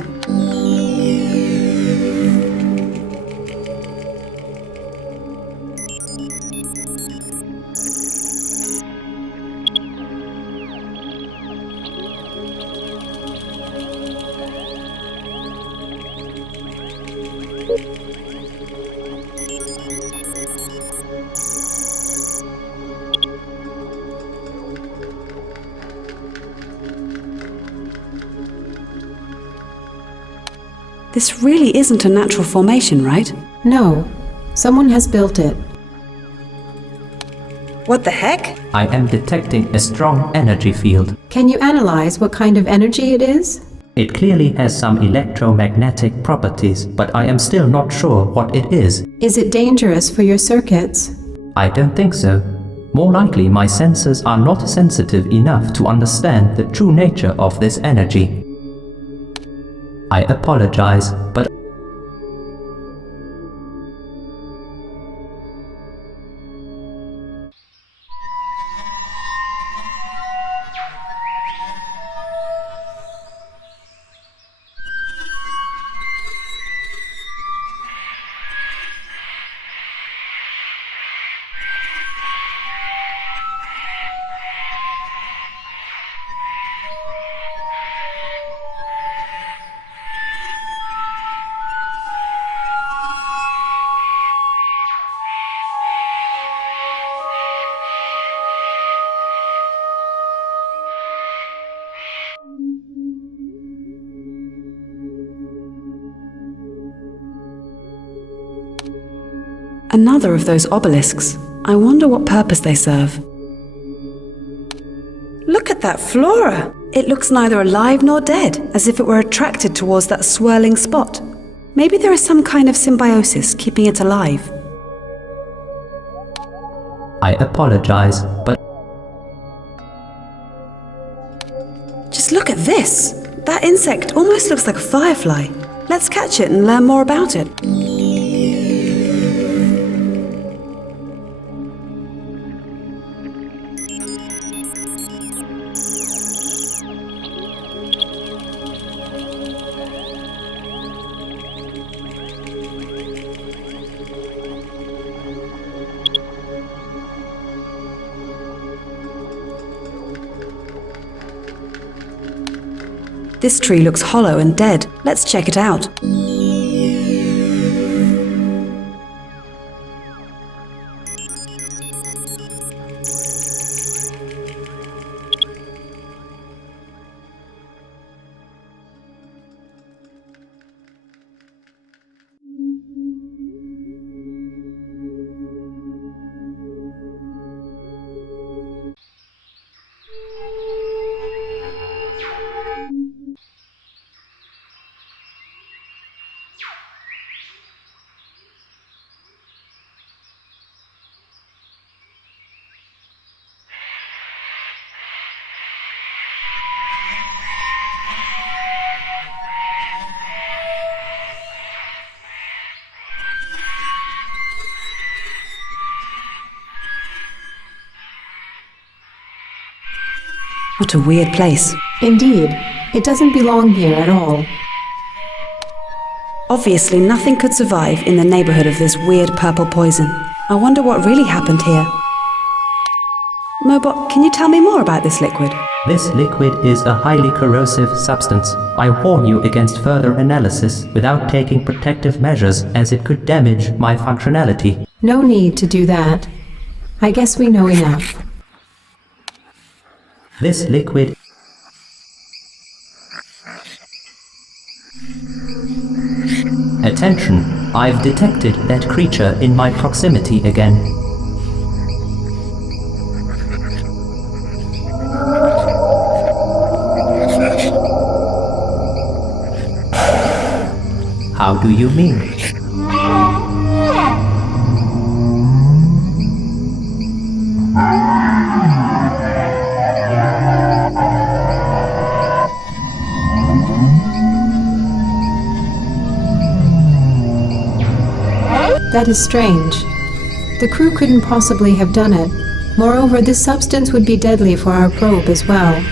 This really isn't a natural formation, right? No, someone has built it. What the heck? I am detecting a strong energy field. Can you analyze what kind of energy it is? It clearly has some electromagnetic properties, but I am still not sure what it is. Is it dangerous for your circuits? I don't think so. More likely, my senses are not sensitive enough to understand the true nature of this energy. I apologize, but Another of those obelisks. I wonder what purpose they serve. Look at that flora! It looks neither alive nor dead, as if it were attracted towards that swirling spot. Maybe there is some kind of symbiosis keeping it alive. I apologize, but Just look at this! That insect almost looks like a firefly. Let's catch it and learn more about it. This tree looks hollow and dead. Let's check it out. What a weird place. Indeed, it doesn't belong here at all. Obviously, nothing could survive in the neighborhood of this weird purple poison. I wonder what really happened here. Mobot, can you tell me more about this liquid? This liquid is a highly corrosive substance. I warn you against further analysis without taking protective measures, as it could damage my functionality. No need to do that. I guess we know enough. This liquid Attention! I've detected that creature in my proximity again. How do you mean? That is strange. The crew couldn't possibly have done it. Moreover, this substance would be deadly for our probe as well.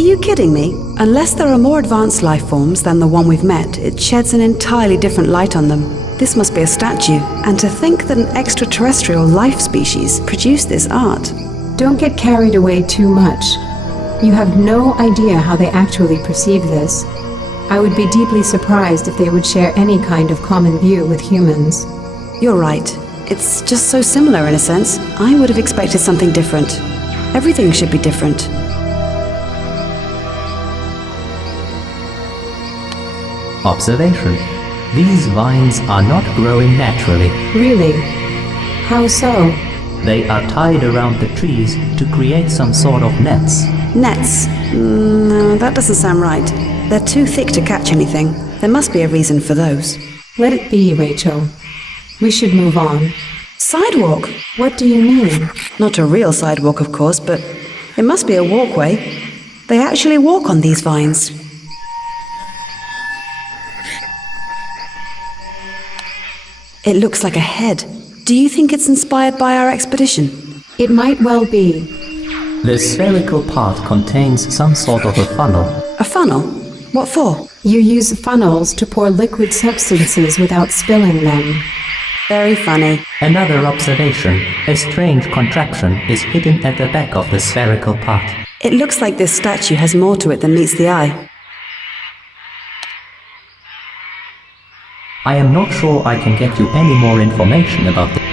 Are you kidding me? Unless there are more advanced life forms than the one we've met, it sheds an entirely different light on them. This must be a statue, and to think that an extraterrestrial life species produced this art. Don't get carried away too much. You have no idea how they actually perceive this. I would be deeply surprised if they would share any kind of common view with humans. You're right. It's just so similar in a sense. I would have expected something different. Everything should be different. Observation. These vines are not growing naturally. Really? How so? They are tied around the trees to create some sort of nets. Nets? No, that doesn't sound right. They're too thick to catch anything. There must be a reason for those. Let it be, Rachel. We should move on. Sidewalk? What do you mean? Not a real sidewalk, of course, but it must be a walkway. They actually walk on these vines. It looks like a head. Do you think it's inspired by our expedition? It might well be. The spherical part contains some sort of a funnel. A funnel? What for? You use funnels to pour liquid substances without spilling them. Very funny. Another observation. A strange contraption is hidden at the back of the spherical part. It looks like this statue has more to it than meets the eye. I am not sure I can get you any more information about this.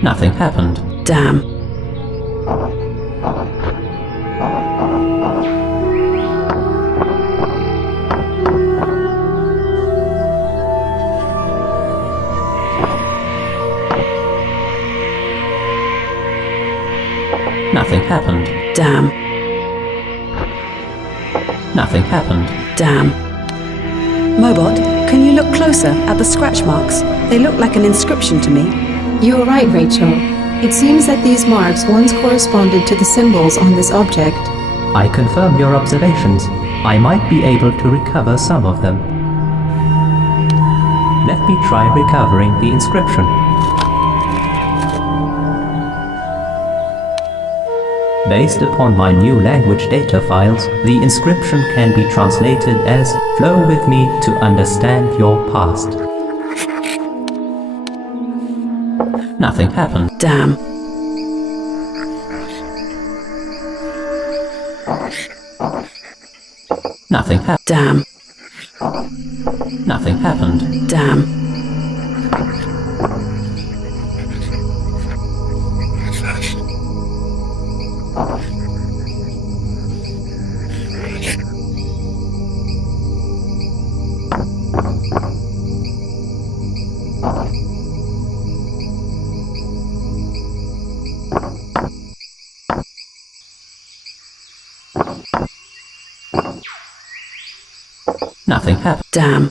Nothing happened. Damn. Nothing happened. Damn. Nothing happened. Damn. Mobot, can you look closer at the scratch marks? They look like an inscription to me. You're right, Rachel. It seems that these marks once corresponded to the symbols on this object. I confirm your observations. I might be able to recover some of them. Let me try recovering the inscription. Based upon my new language data files, the inscription can be translated as "Flow with me to understand your past." Nothing happened. Damn. Nothing happened. Damn. Nothing happened. Damn. Nothing happened. Damn.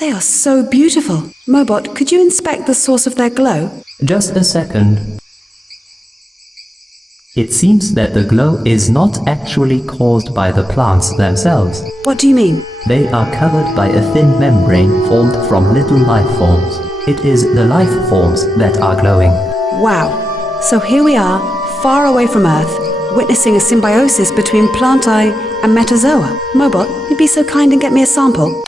They are so beautiful. Mobot, could you inspect the source of their glow? Just a second. It seems that the glow is not actually caused by the plants themselves. What do you mean? They are covered by a thin membrane formed from little life forms. It is the life forms that are glowing. Wow. So here we are, far away from Earth, witnessing a symbiosis between Plantae and Metazoa. Mobot, you'd be so kind and get me a sample?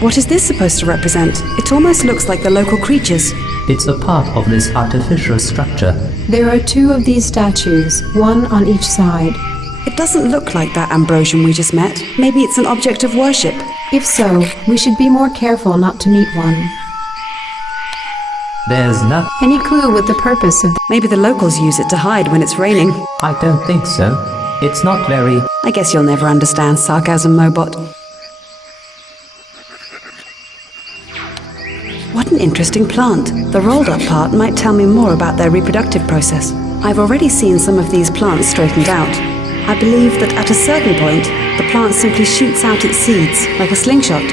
What is this supposed to represent? It almost looks like the local creatures. It's a part of this artificial structure. There are 2 of these statues, one on each side. It doesn't look like that Ambrosian we just met. Maybe it's an object of worship. If so, we should be more careful not to meet one. There's nothing. Any clue what the purpose of Maybe the locals use it to hide when it's raining. I don't think so. It's not very. I guess you'll never understand sarcasm, Mobot. What an interesting plant. The rolled up part might tell me more about their reproductive process. I've already seen some of these plants straightened out. I believe that at a certain point, the plant simply shoots out its seeds, like a slingshot.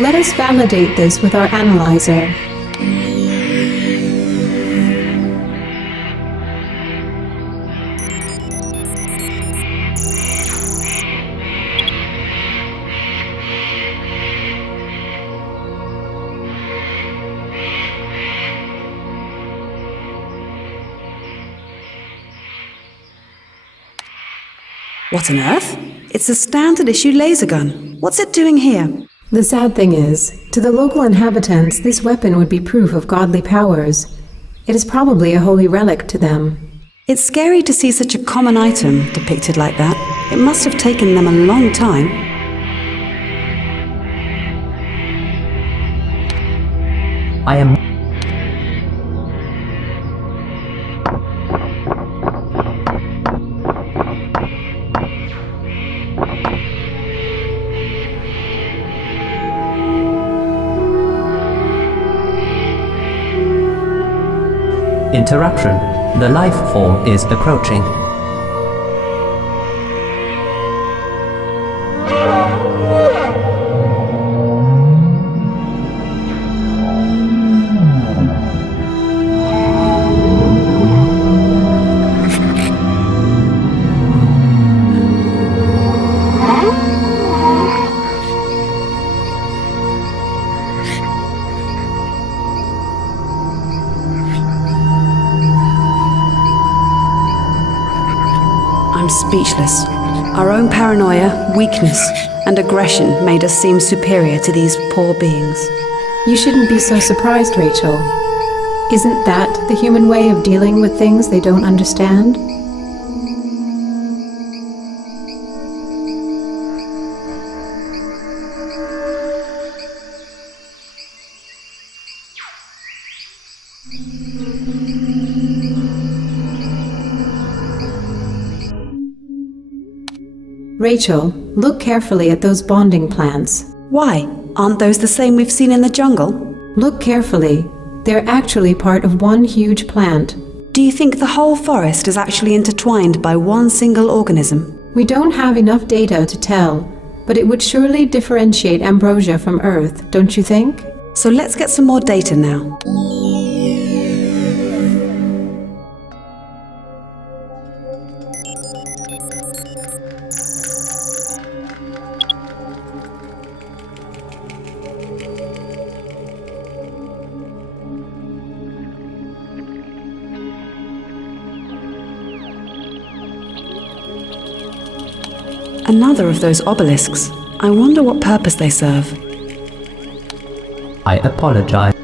Let us validate this with our analyzer. What on earth? It's a standard issue laser gun. What's it doing here? The sad thing is, to the local inhabitants, this weapon would be proof of godly powers. It is probably a holy relic to them. It's scary to see such a common item depicted like that. It must have taken them a long time. I am. Interruption. The life form is approaching. speechless. Our own paranoia, weakness, and aggression made us seem superior to these poor beings. You shouldn't be so surprised, Rachel. Isn't that the human way of dealing with things they don't understand? Rachel, look carefully at those bonding plants. Why? Aren't those the same we've seen in the jungle? Look carefully. They're actually part of one huge plant. Do you think the whole forest is actually intertwined by one single organism? We don't have enough data to tell, but it would surely differentiate ambrosia from earth, don't you think? So let's get some more data now. Another of those obelisks. I wonder what purpose they serve. I apologize.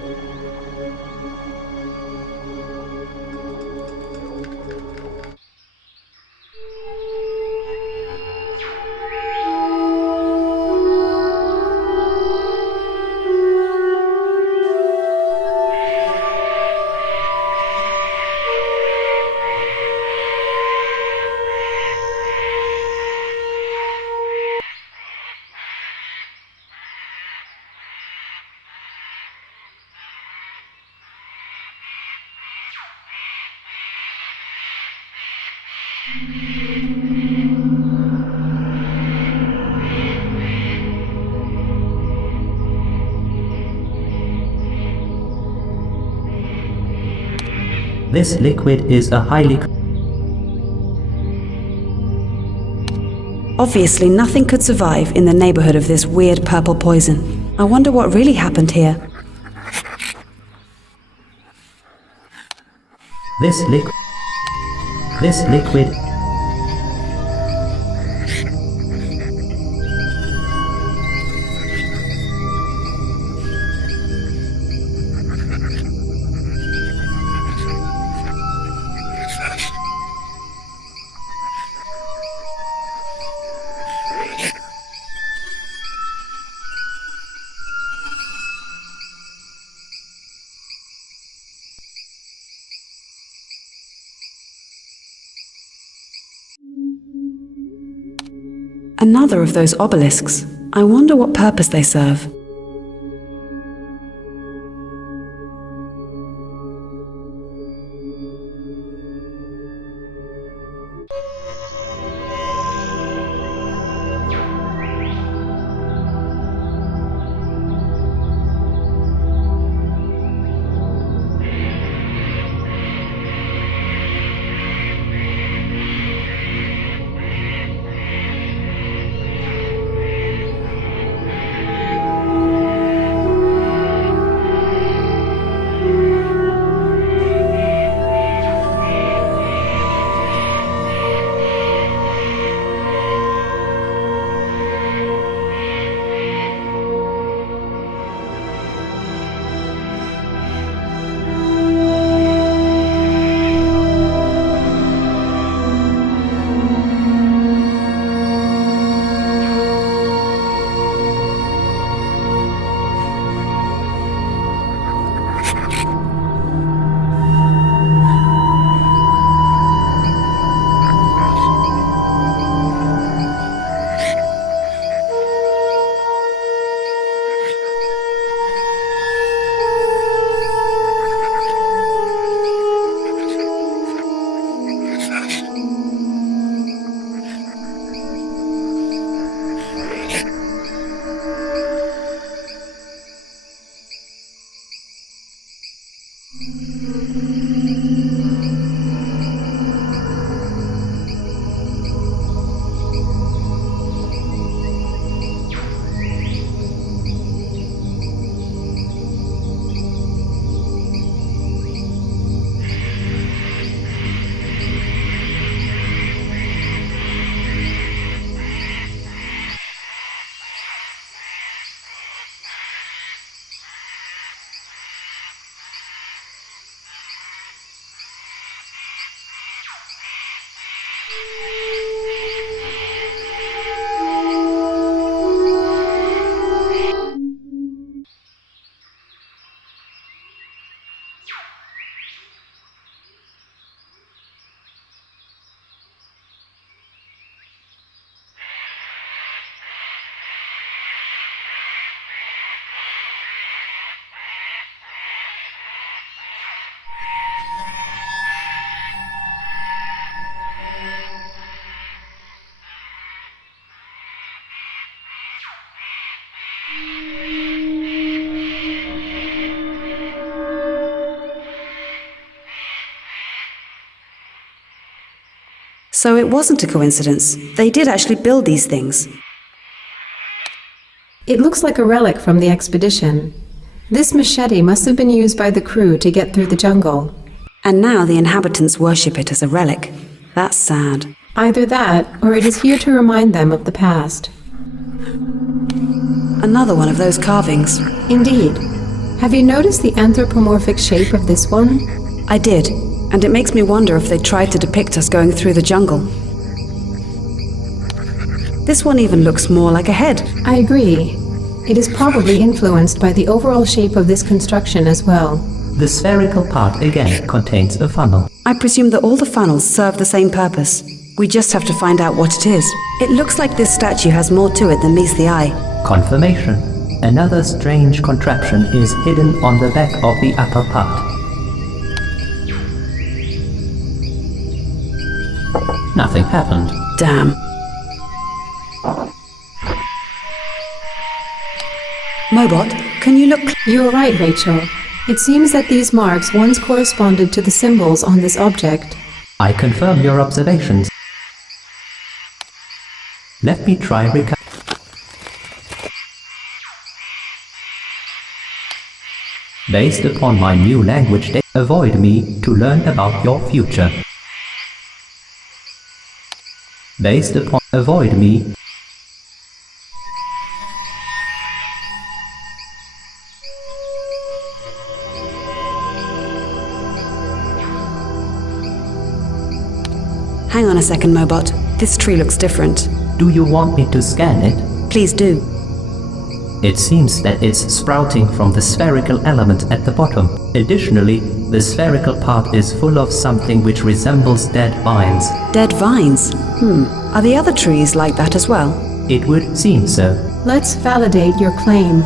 This liquid is a highly... Obviously, nothing could survive in the neighborhood of this weird purple poison. I wonder what really happened here. This liquid... Another of those obelisks. I wonder what purpose they serve. So it wasn't a coincidence. They did actually build these things. It looks like a relic from the expedition. This machete must have been used by the crew to get through the jungle. And now the inhabitants worship it as a relic. That's sad. Either that, or it is here to remind them of the past. Another one of those carvings. Indeed. Have you noticed the anthropomorphic shape of this one? I did, and it makes me wonder if they tried to depict us going through the jungle. This one even looks more like a head. I agree. It is probably influenced by the overall shape of this construction as well. The spherical part again contains a funnel. I presume that all the funnels serve the same purpose. We just have to find out what it is. It looks like this statue has more to it than meets the eye. Confirmation. Another strange contraption is hidden on the back of the upper part. Nothing happened. Damn. Mobot, can you look? You're right, Rachel. It seems that these marks once corresponded to the symbols on this object. I confirm your observations. Let me try Based upon my new language, avoid me to learn about your future. Based upon avoid me. Hang on a second, Mobot. This tree looks different. Do you want me to scan it? Please do. It seems that it's sprouting from the spherical element at the bottom. Additionally, the spherical part is full of something which resembles dead vines. Dead vines? Are the other trees like that as well? It would seem so. Let's validate your claim.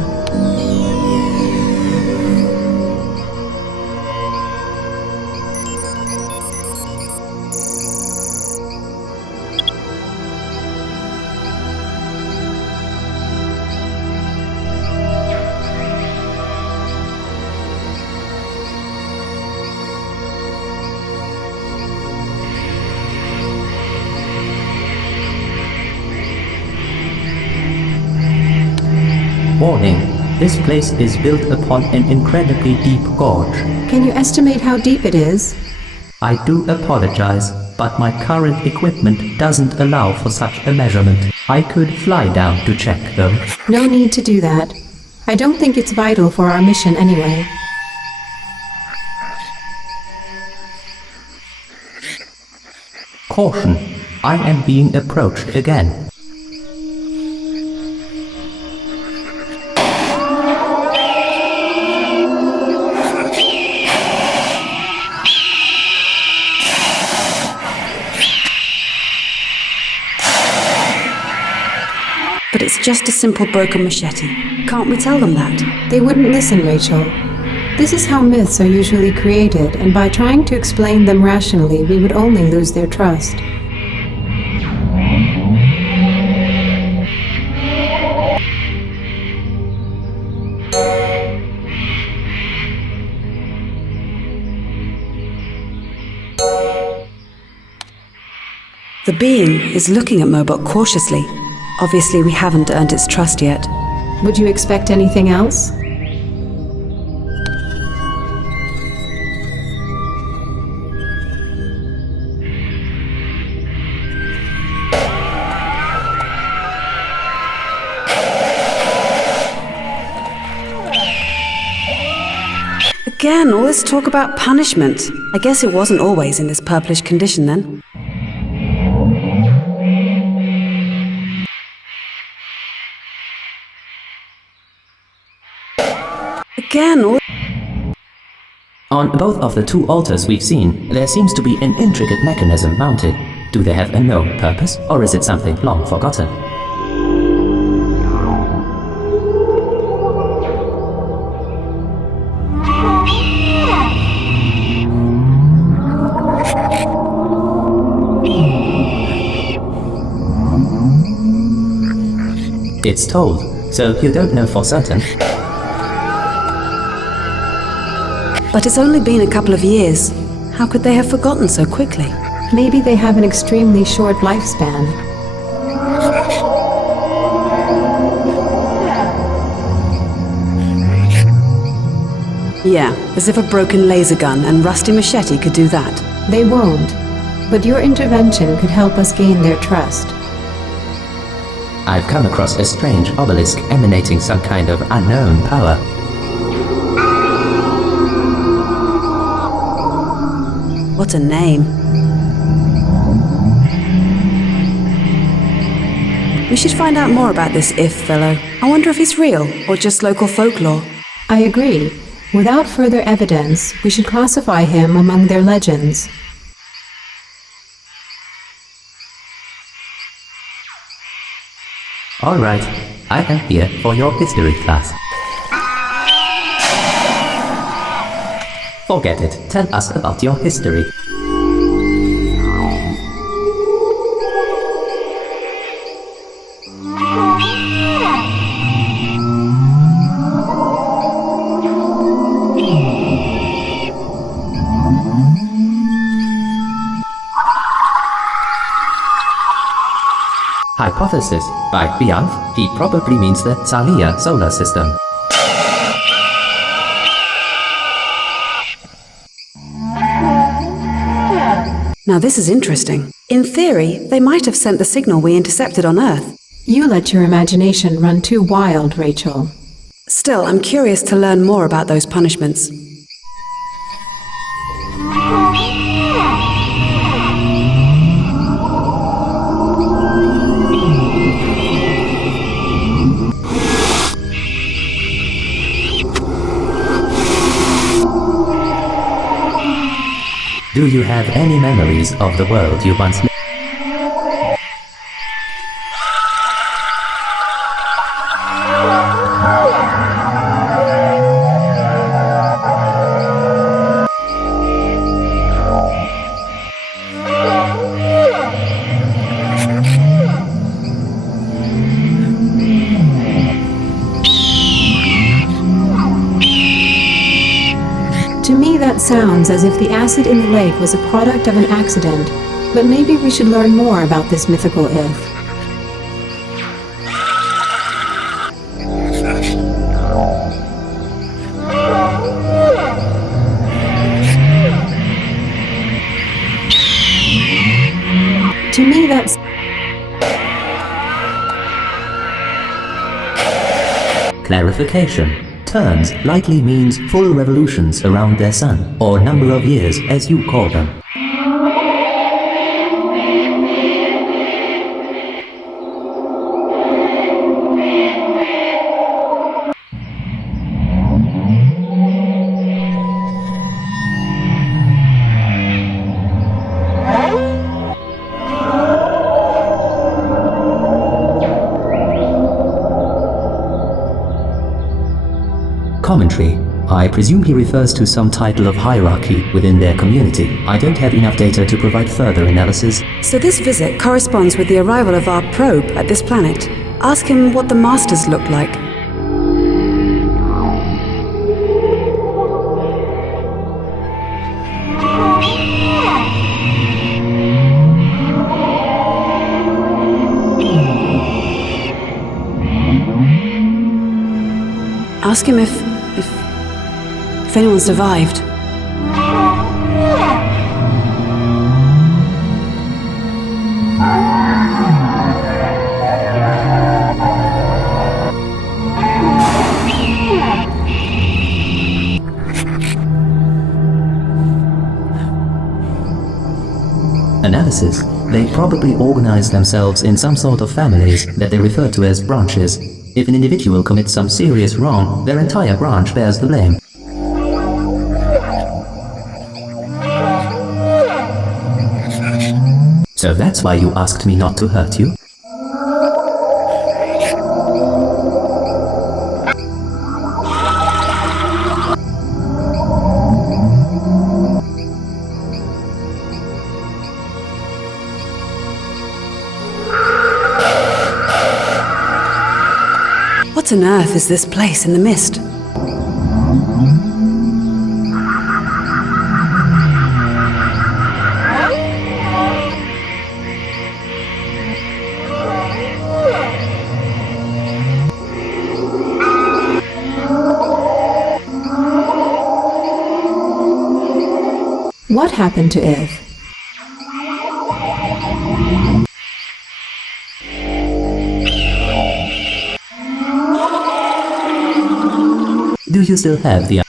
Warning, this place is built upon an incredibly deep gorge. Can you estimate how deep it is? I do apologize, but my current equipment doesn't allow for such a measurement. I could fly down to check though. No need to do that. I don't think it's vital for our mission anyway. Caution, I am being approached again. But it's just a simple broken machete. Can't we tell them that? They wouldn't listen, Rachel. This is how myths are usually created, and by trying to explain them rationally, we would only lose their trust. The being is looking at Mobot cautiously. Obviously, we haven't earned its trust yet. Would you expect anything else? Again, all this talk about punishment. I guess it wasn't always in this purplish condition then. Again, all... On both of the two altars we've seen, there seems to be an intricate mechanism mounted. Do they have a known purpose, or is it something long forgotten? It's told So you don't know for certain? But it's only been a couple of years. How could they have forgotten so quickly? Maybe they have an extremely short lifespan. Yeah, as if a broken laser gun and rusty machete could do that. They won't. But your intervention could help us gain their trust. I've come across a strange obelisk emanating some kind of unknown power. What a name. We should find out more about this If fellow. I wonder if he's real or just local folklore. I agree. Without further evidence, we should classify him among their legends. Alright, I am here for your history class. Forget it, tell us about your history. Hypothesis. By Bianf, he probably means the J.U.L.I.A solar system. Now this is interesting. In theory, they might have sent the signal we intercepted on Earth. You let your imagination run too wild, Rachel. Still, I'm curious to learn more about those punishments. Do you have any memories of the world you once lived? To me, that sounds as if the acid in the lake was a product of an accident, but maybe we should learn more about this mythical If. To me, that's... Clarification. Turns likely means full revolutions around their sun, or number of years as you call them. Commentary. I presume he refers to some title of hierarchy within their community. I don't have enough data to provide further analysis. So this visit corresponds with the arrival of our probe at this planet. Ask him what the Masters look like. Ask him if anyone survived. Analysis. They probably organize themselves in some sort of families that they refer to as branches. If an individual commits some serious wrong, their entire branch bears the blame. So that's why you asked me not to hurt you? What on earth is this place in the mist? What happened to Ith? Do you still have the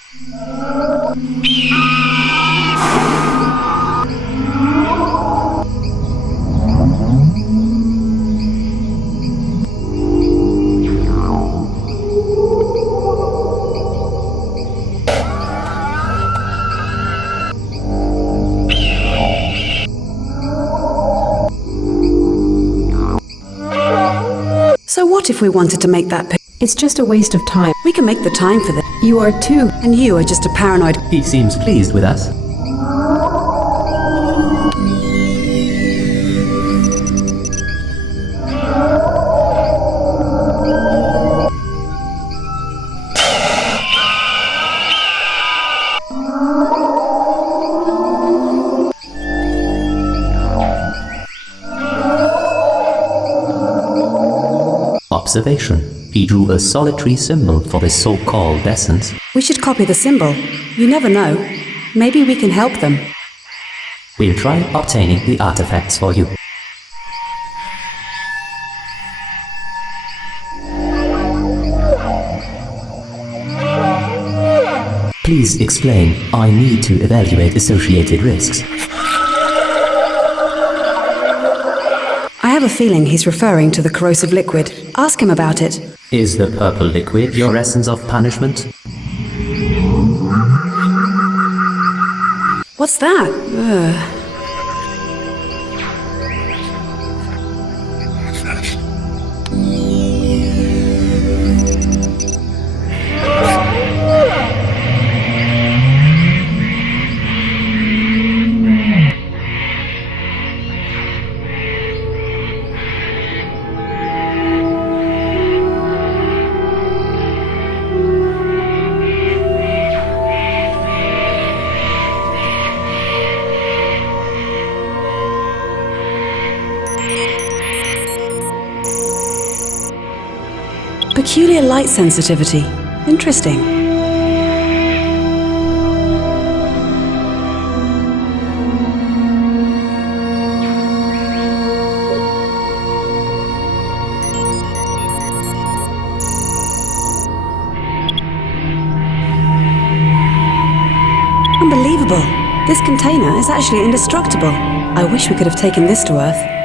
So what if we wanted to make that It's just a waste of time. We can make the time for this. You are too. And you are just a paranoid. He seems pleased with us. Observation. He drew a solitary symbol for the so-called essence. We should copy the symbol. You never know. Maybe we can help them. We'll try obtaining the artifacts for you. Please explain. I need to evaluate associated risks. I have a feeling he's referring to the corrosive liquid. Ask him about it. Is the purple liquid your essence of punishment? What's that? Ugh. Peculiar light sensitivity. Interesting. Unbelievable. This container is actually indestructible. I wish we could have taken this to Earth.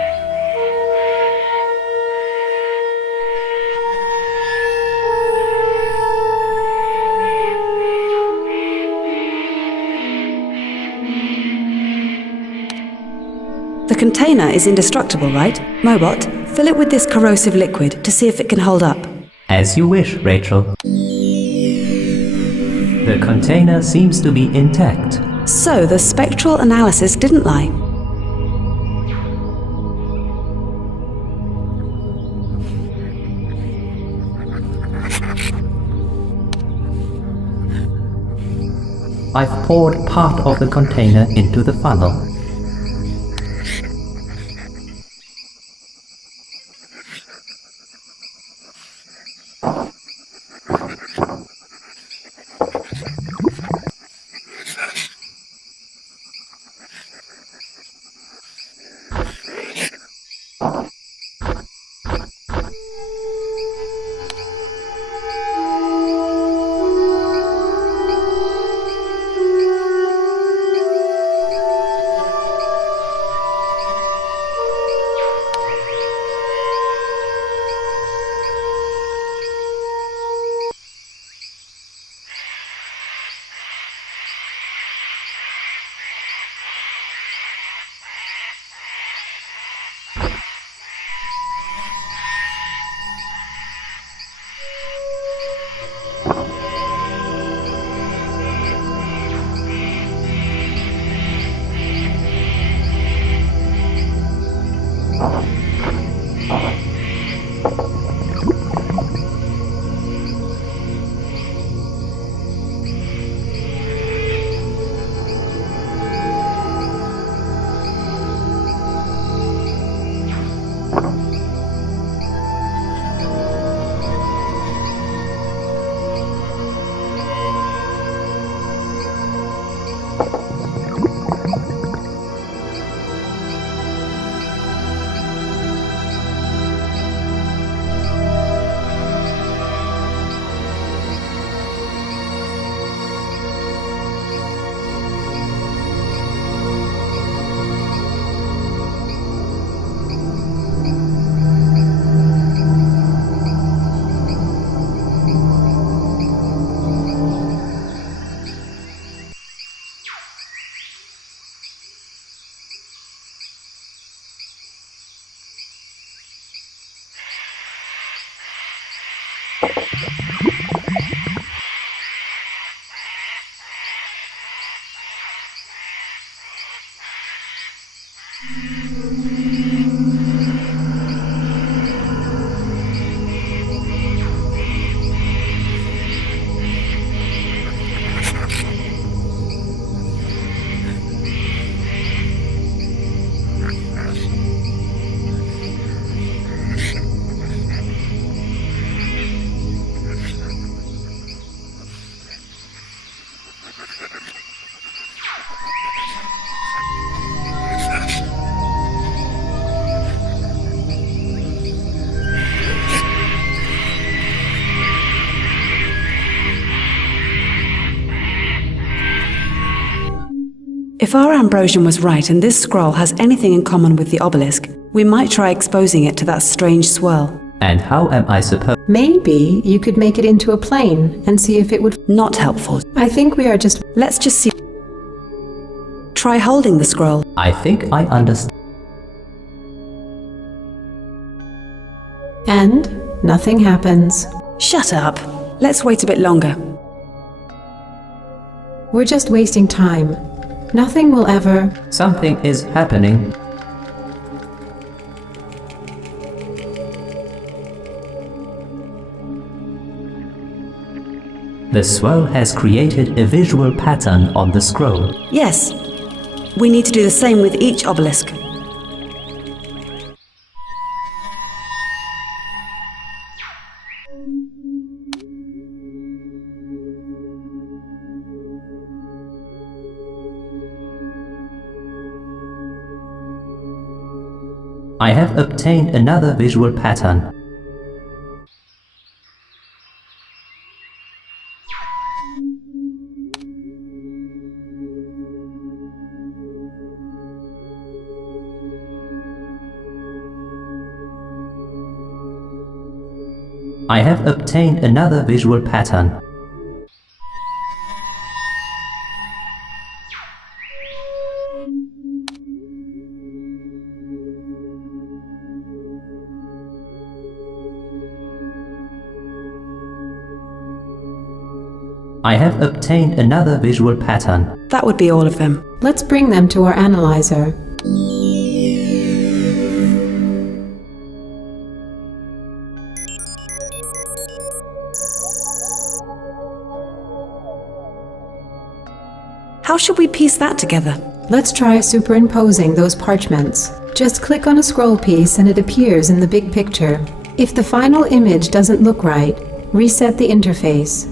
The container is indestructible, right? Mobot, fill it with this corrosive liquid to see if it can hold up. As you wish, Rachel. The container seems to be intact. So the spectral analysis didn't lie. I've poured part of the container into the funnel. If our Ambrosian was right and this scroll has anything in common with the obelisk, we might try exposing it to that strange swirl. And how am I supposed? Maybe you could make it into a plane and see if it would... Not helpful. I think we are just... Let's just see. Try holding the scroll. I think I understand. And nothing happens. Shut up. Let's wait a bit longer. We're just wasting time. Nothing will ever... Something is happening. The swirl has created a visual pattern on the scroll. Yes. We need to do the same with each obelisk. I have obtained another visual pattern. I have obtained another visual pattern. I have obtained another visual pattern. That would be all of them. Let's bring them to our analyzer. How should we piece that together? Let's try superimposing those parchments. Just click on a scroll piece and it appears in the big picture. If the final image doesn't look right, reset the interface.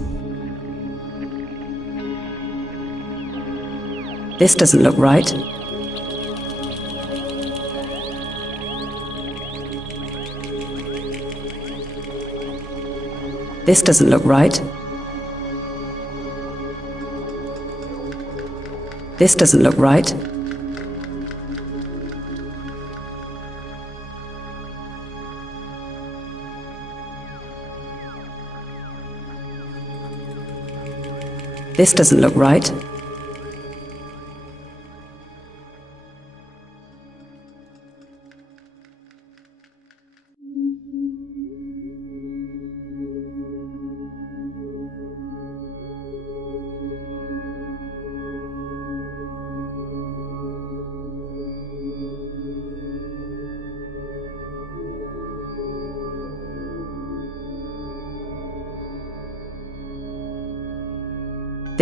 This doesn't look right. This doesn't look right. This doesn't look right. This doesn't look right.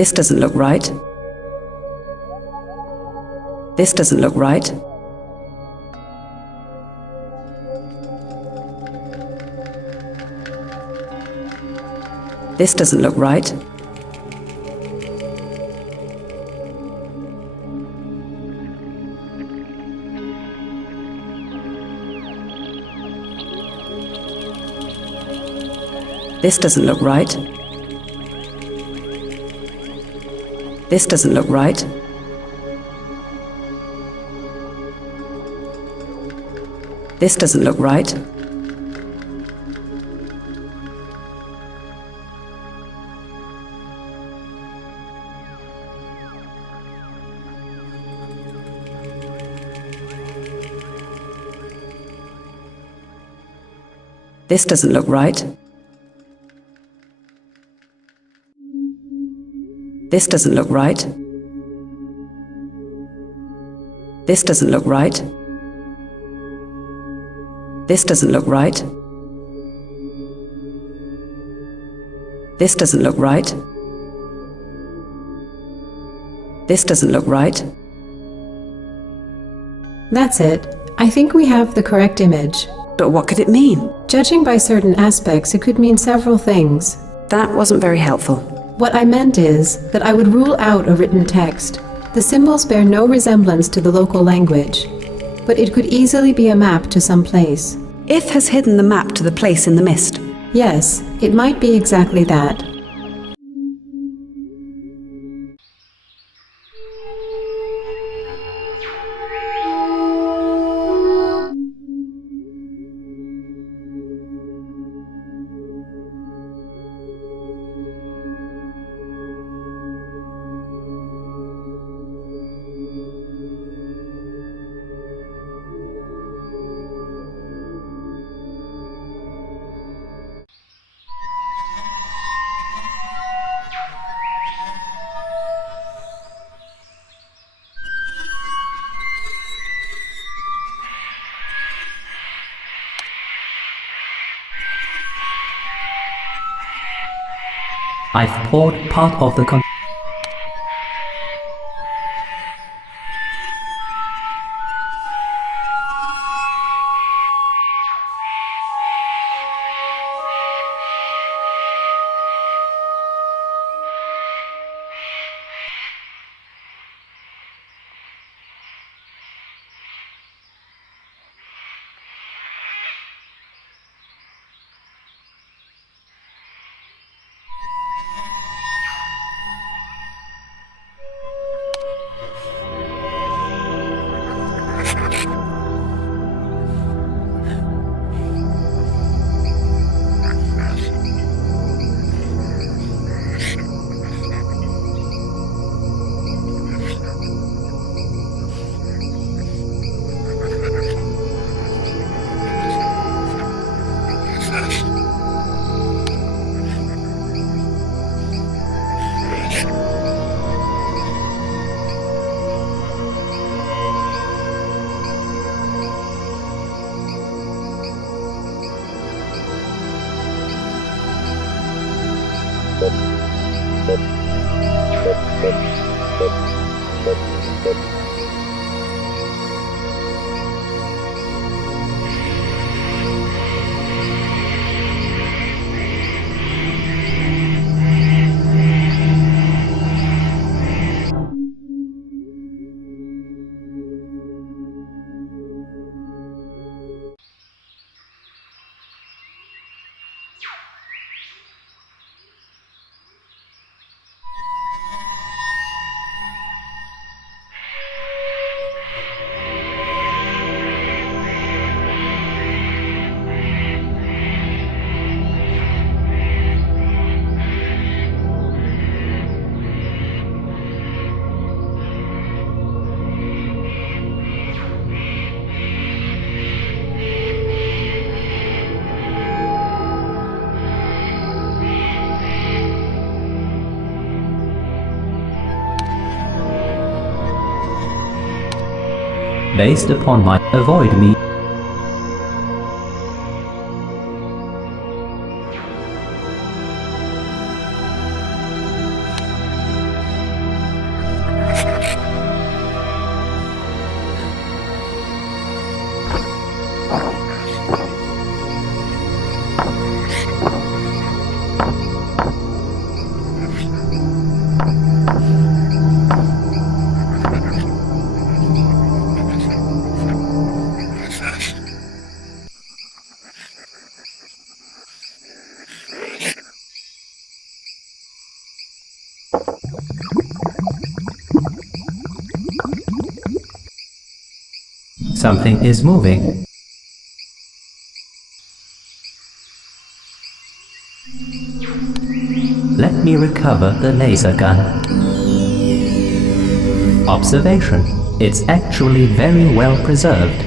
This doesn't look right. This doesn't look right. This doesn't look right. This doesn't look right. This doesn't look right. This doesn't look right. This doesn't look right. This doesn't look right. This doesn't look right. This doesn't look right. This doesn't look right. This doesn't look right. That's it. I think we have the correct image. But what could it mean? Judging by certain aspects, it could mean several things. That wasn't very helpful. What I meant is that I would rule out a written text. The symbols bear no resemblance to the local language, but it could easily be a map to some place. If has hidden the map to the place in the mist. Yes, it might be exactly that. I've poured part of the based upon my avoid me. Something is moving. Let me recover the laser gun. Observation. It's actually very well preserved.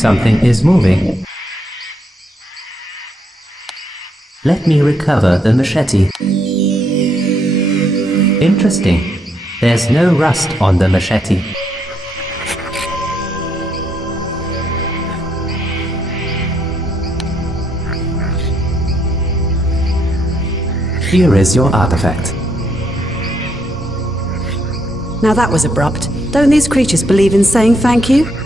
Something is moving. Let me recover the machete. Interesting. There's no rust on the machete. Here is your artifact. Now that was abrupt. Don't these creatures believe in saying thank you?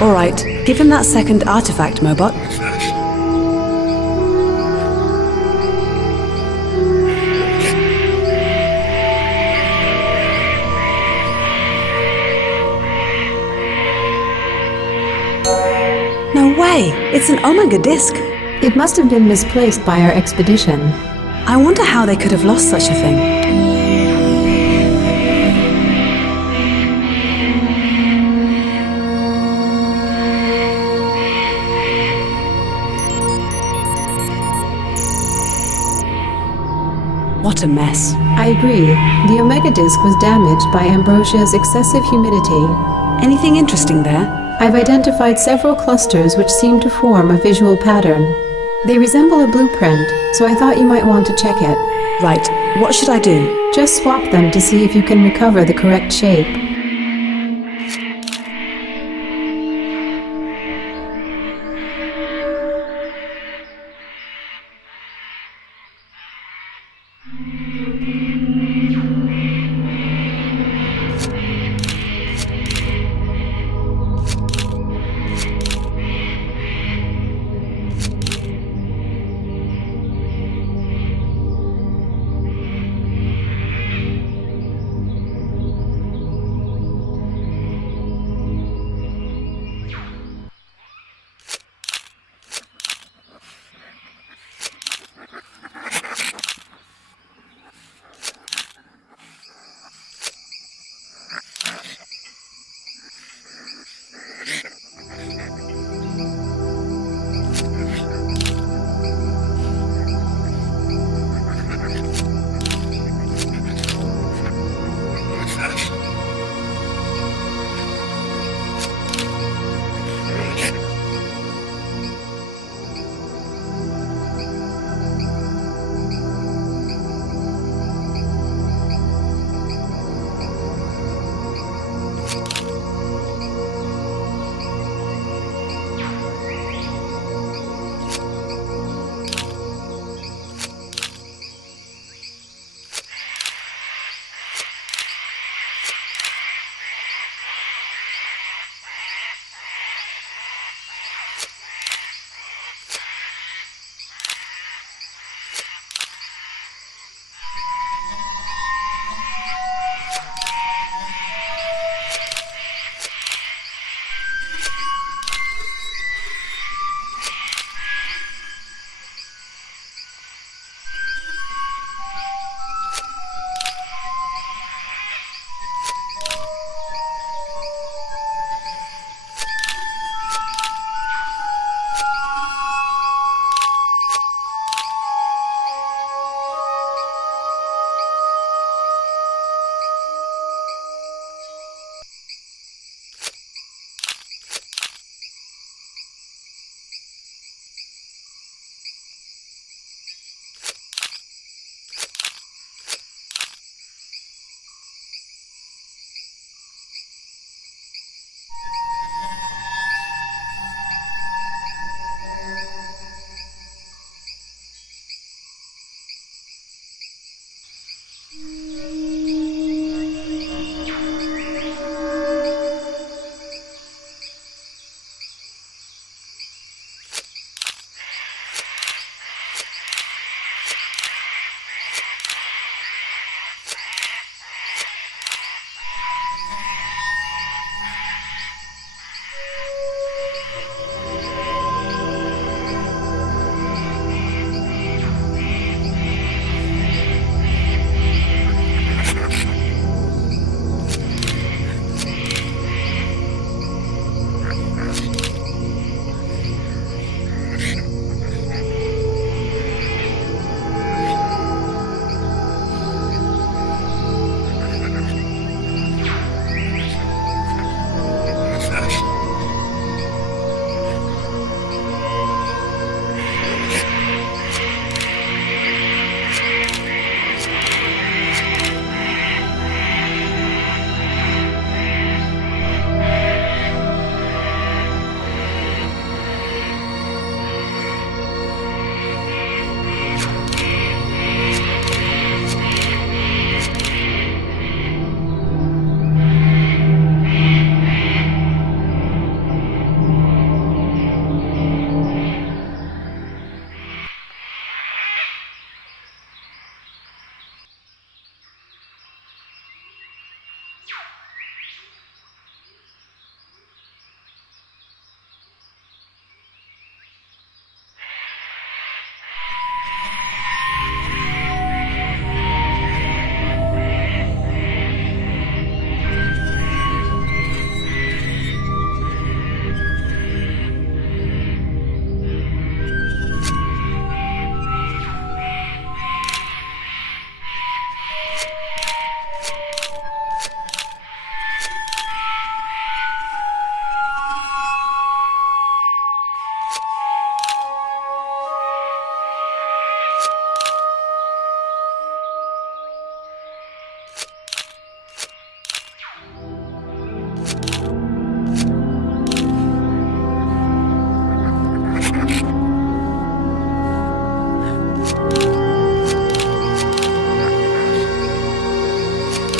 All right, give him that second artifact, Mobot. No way! It's an Omega disc! It must have been misplaced by our expedition. I wonder how they could have lost such a thing. What a mess. I agree. The Omega Disk was damaged by Ambrosia's excessive humidity. Anything interesting there? I've identified several clusters which seem to form a visual pattern. They resemble a blueprint, so I thought you might want to check it. Right, what should I do? Just swap them to see if you can recover the correct shape.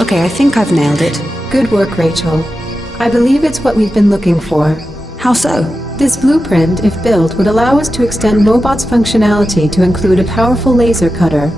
Okay, I think I've nailed it. Good work, Rachel. I believe it's what we've been looking for. How so? This blueprint, if built, would allow us to extend Mobot's functionality to include a powerful laser cutter.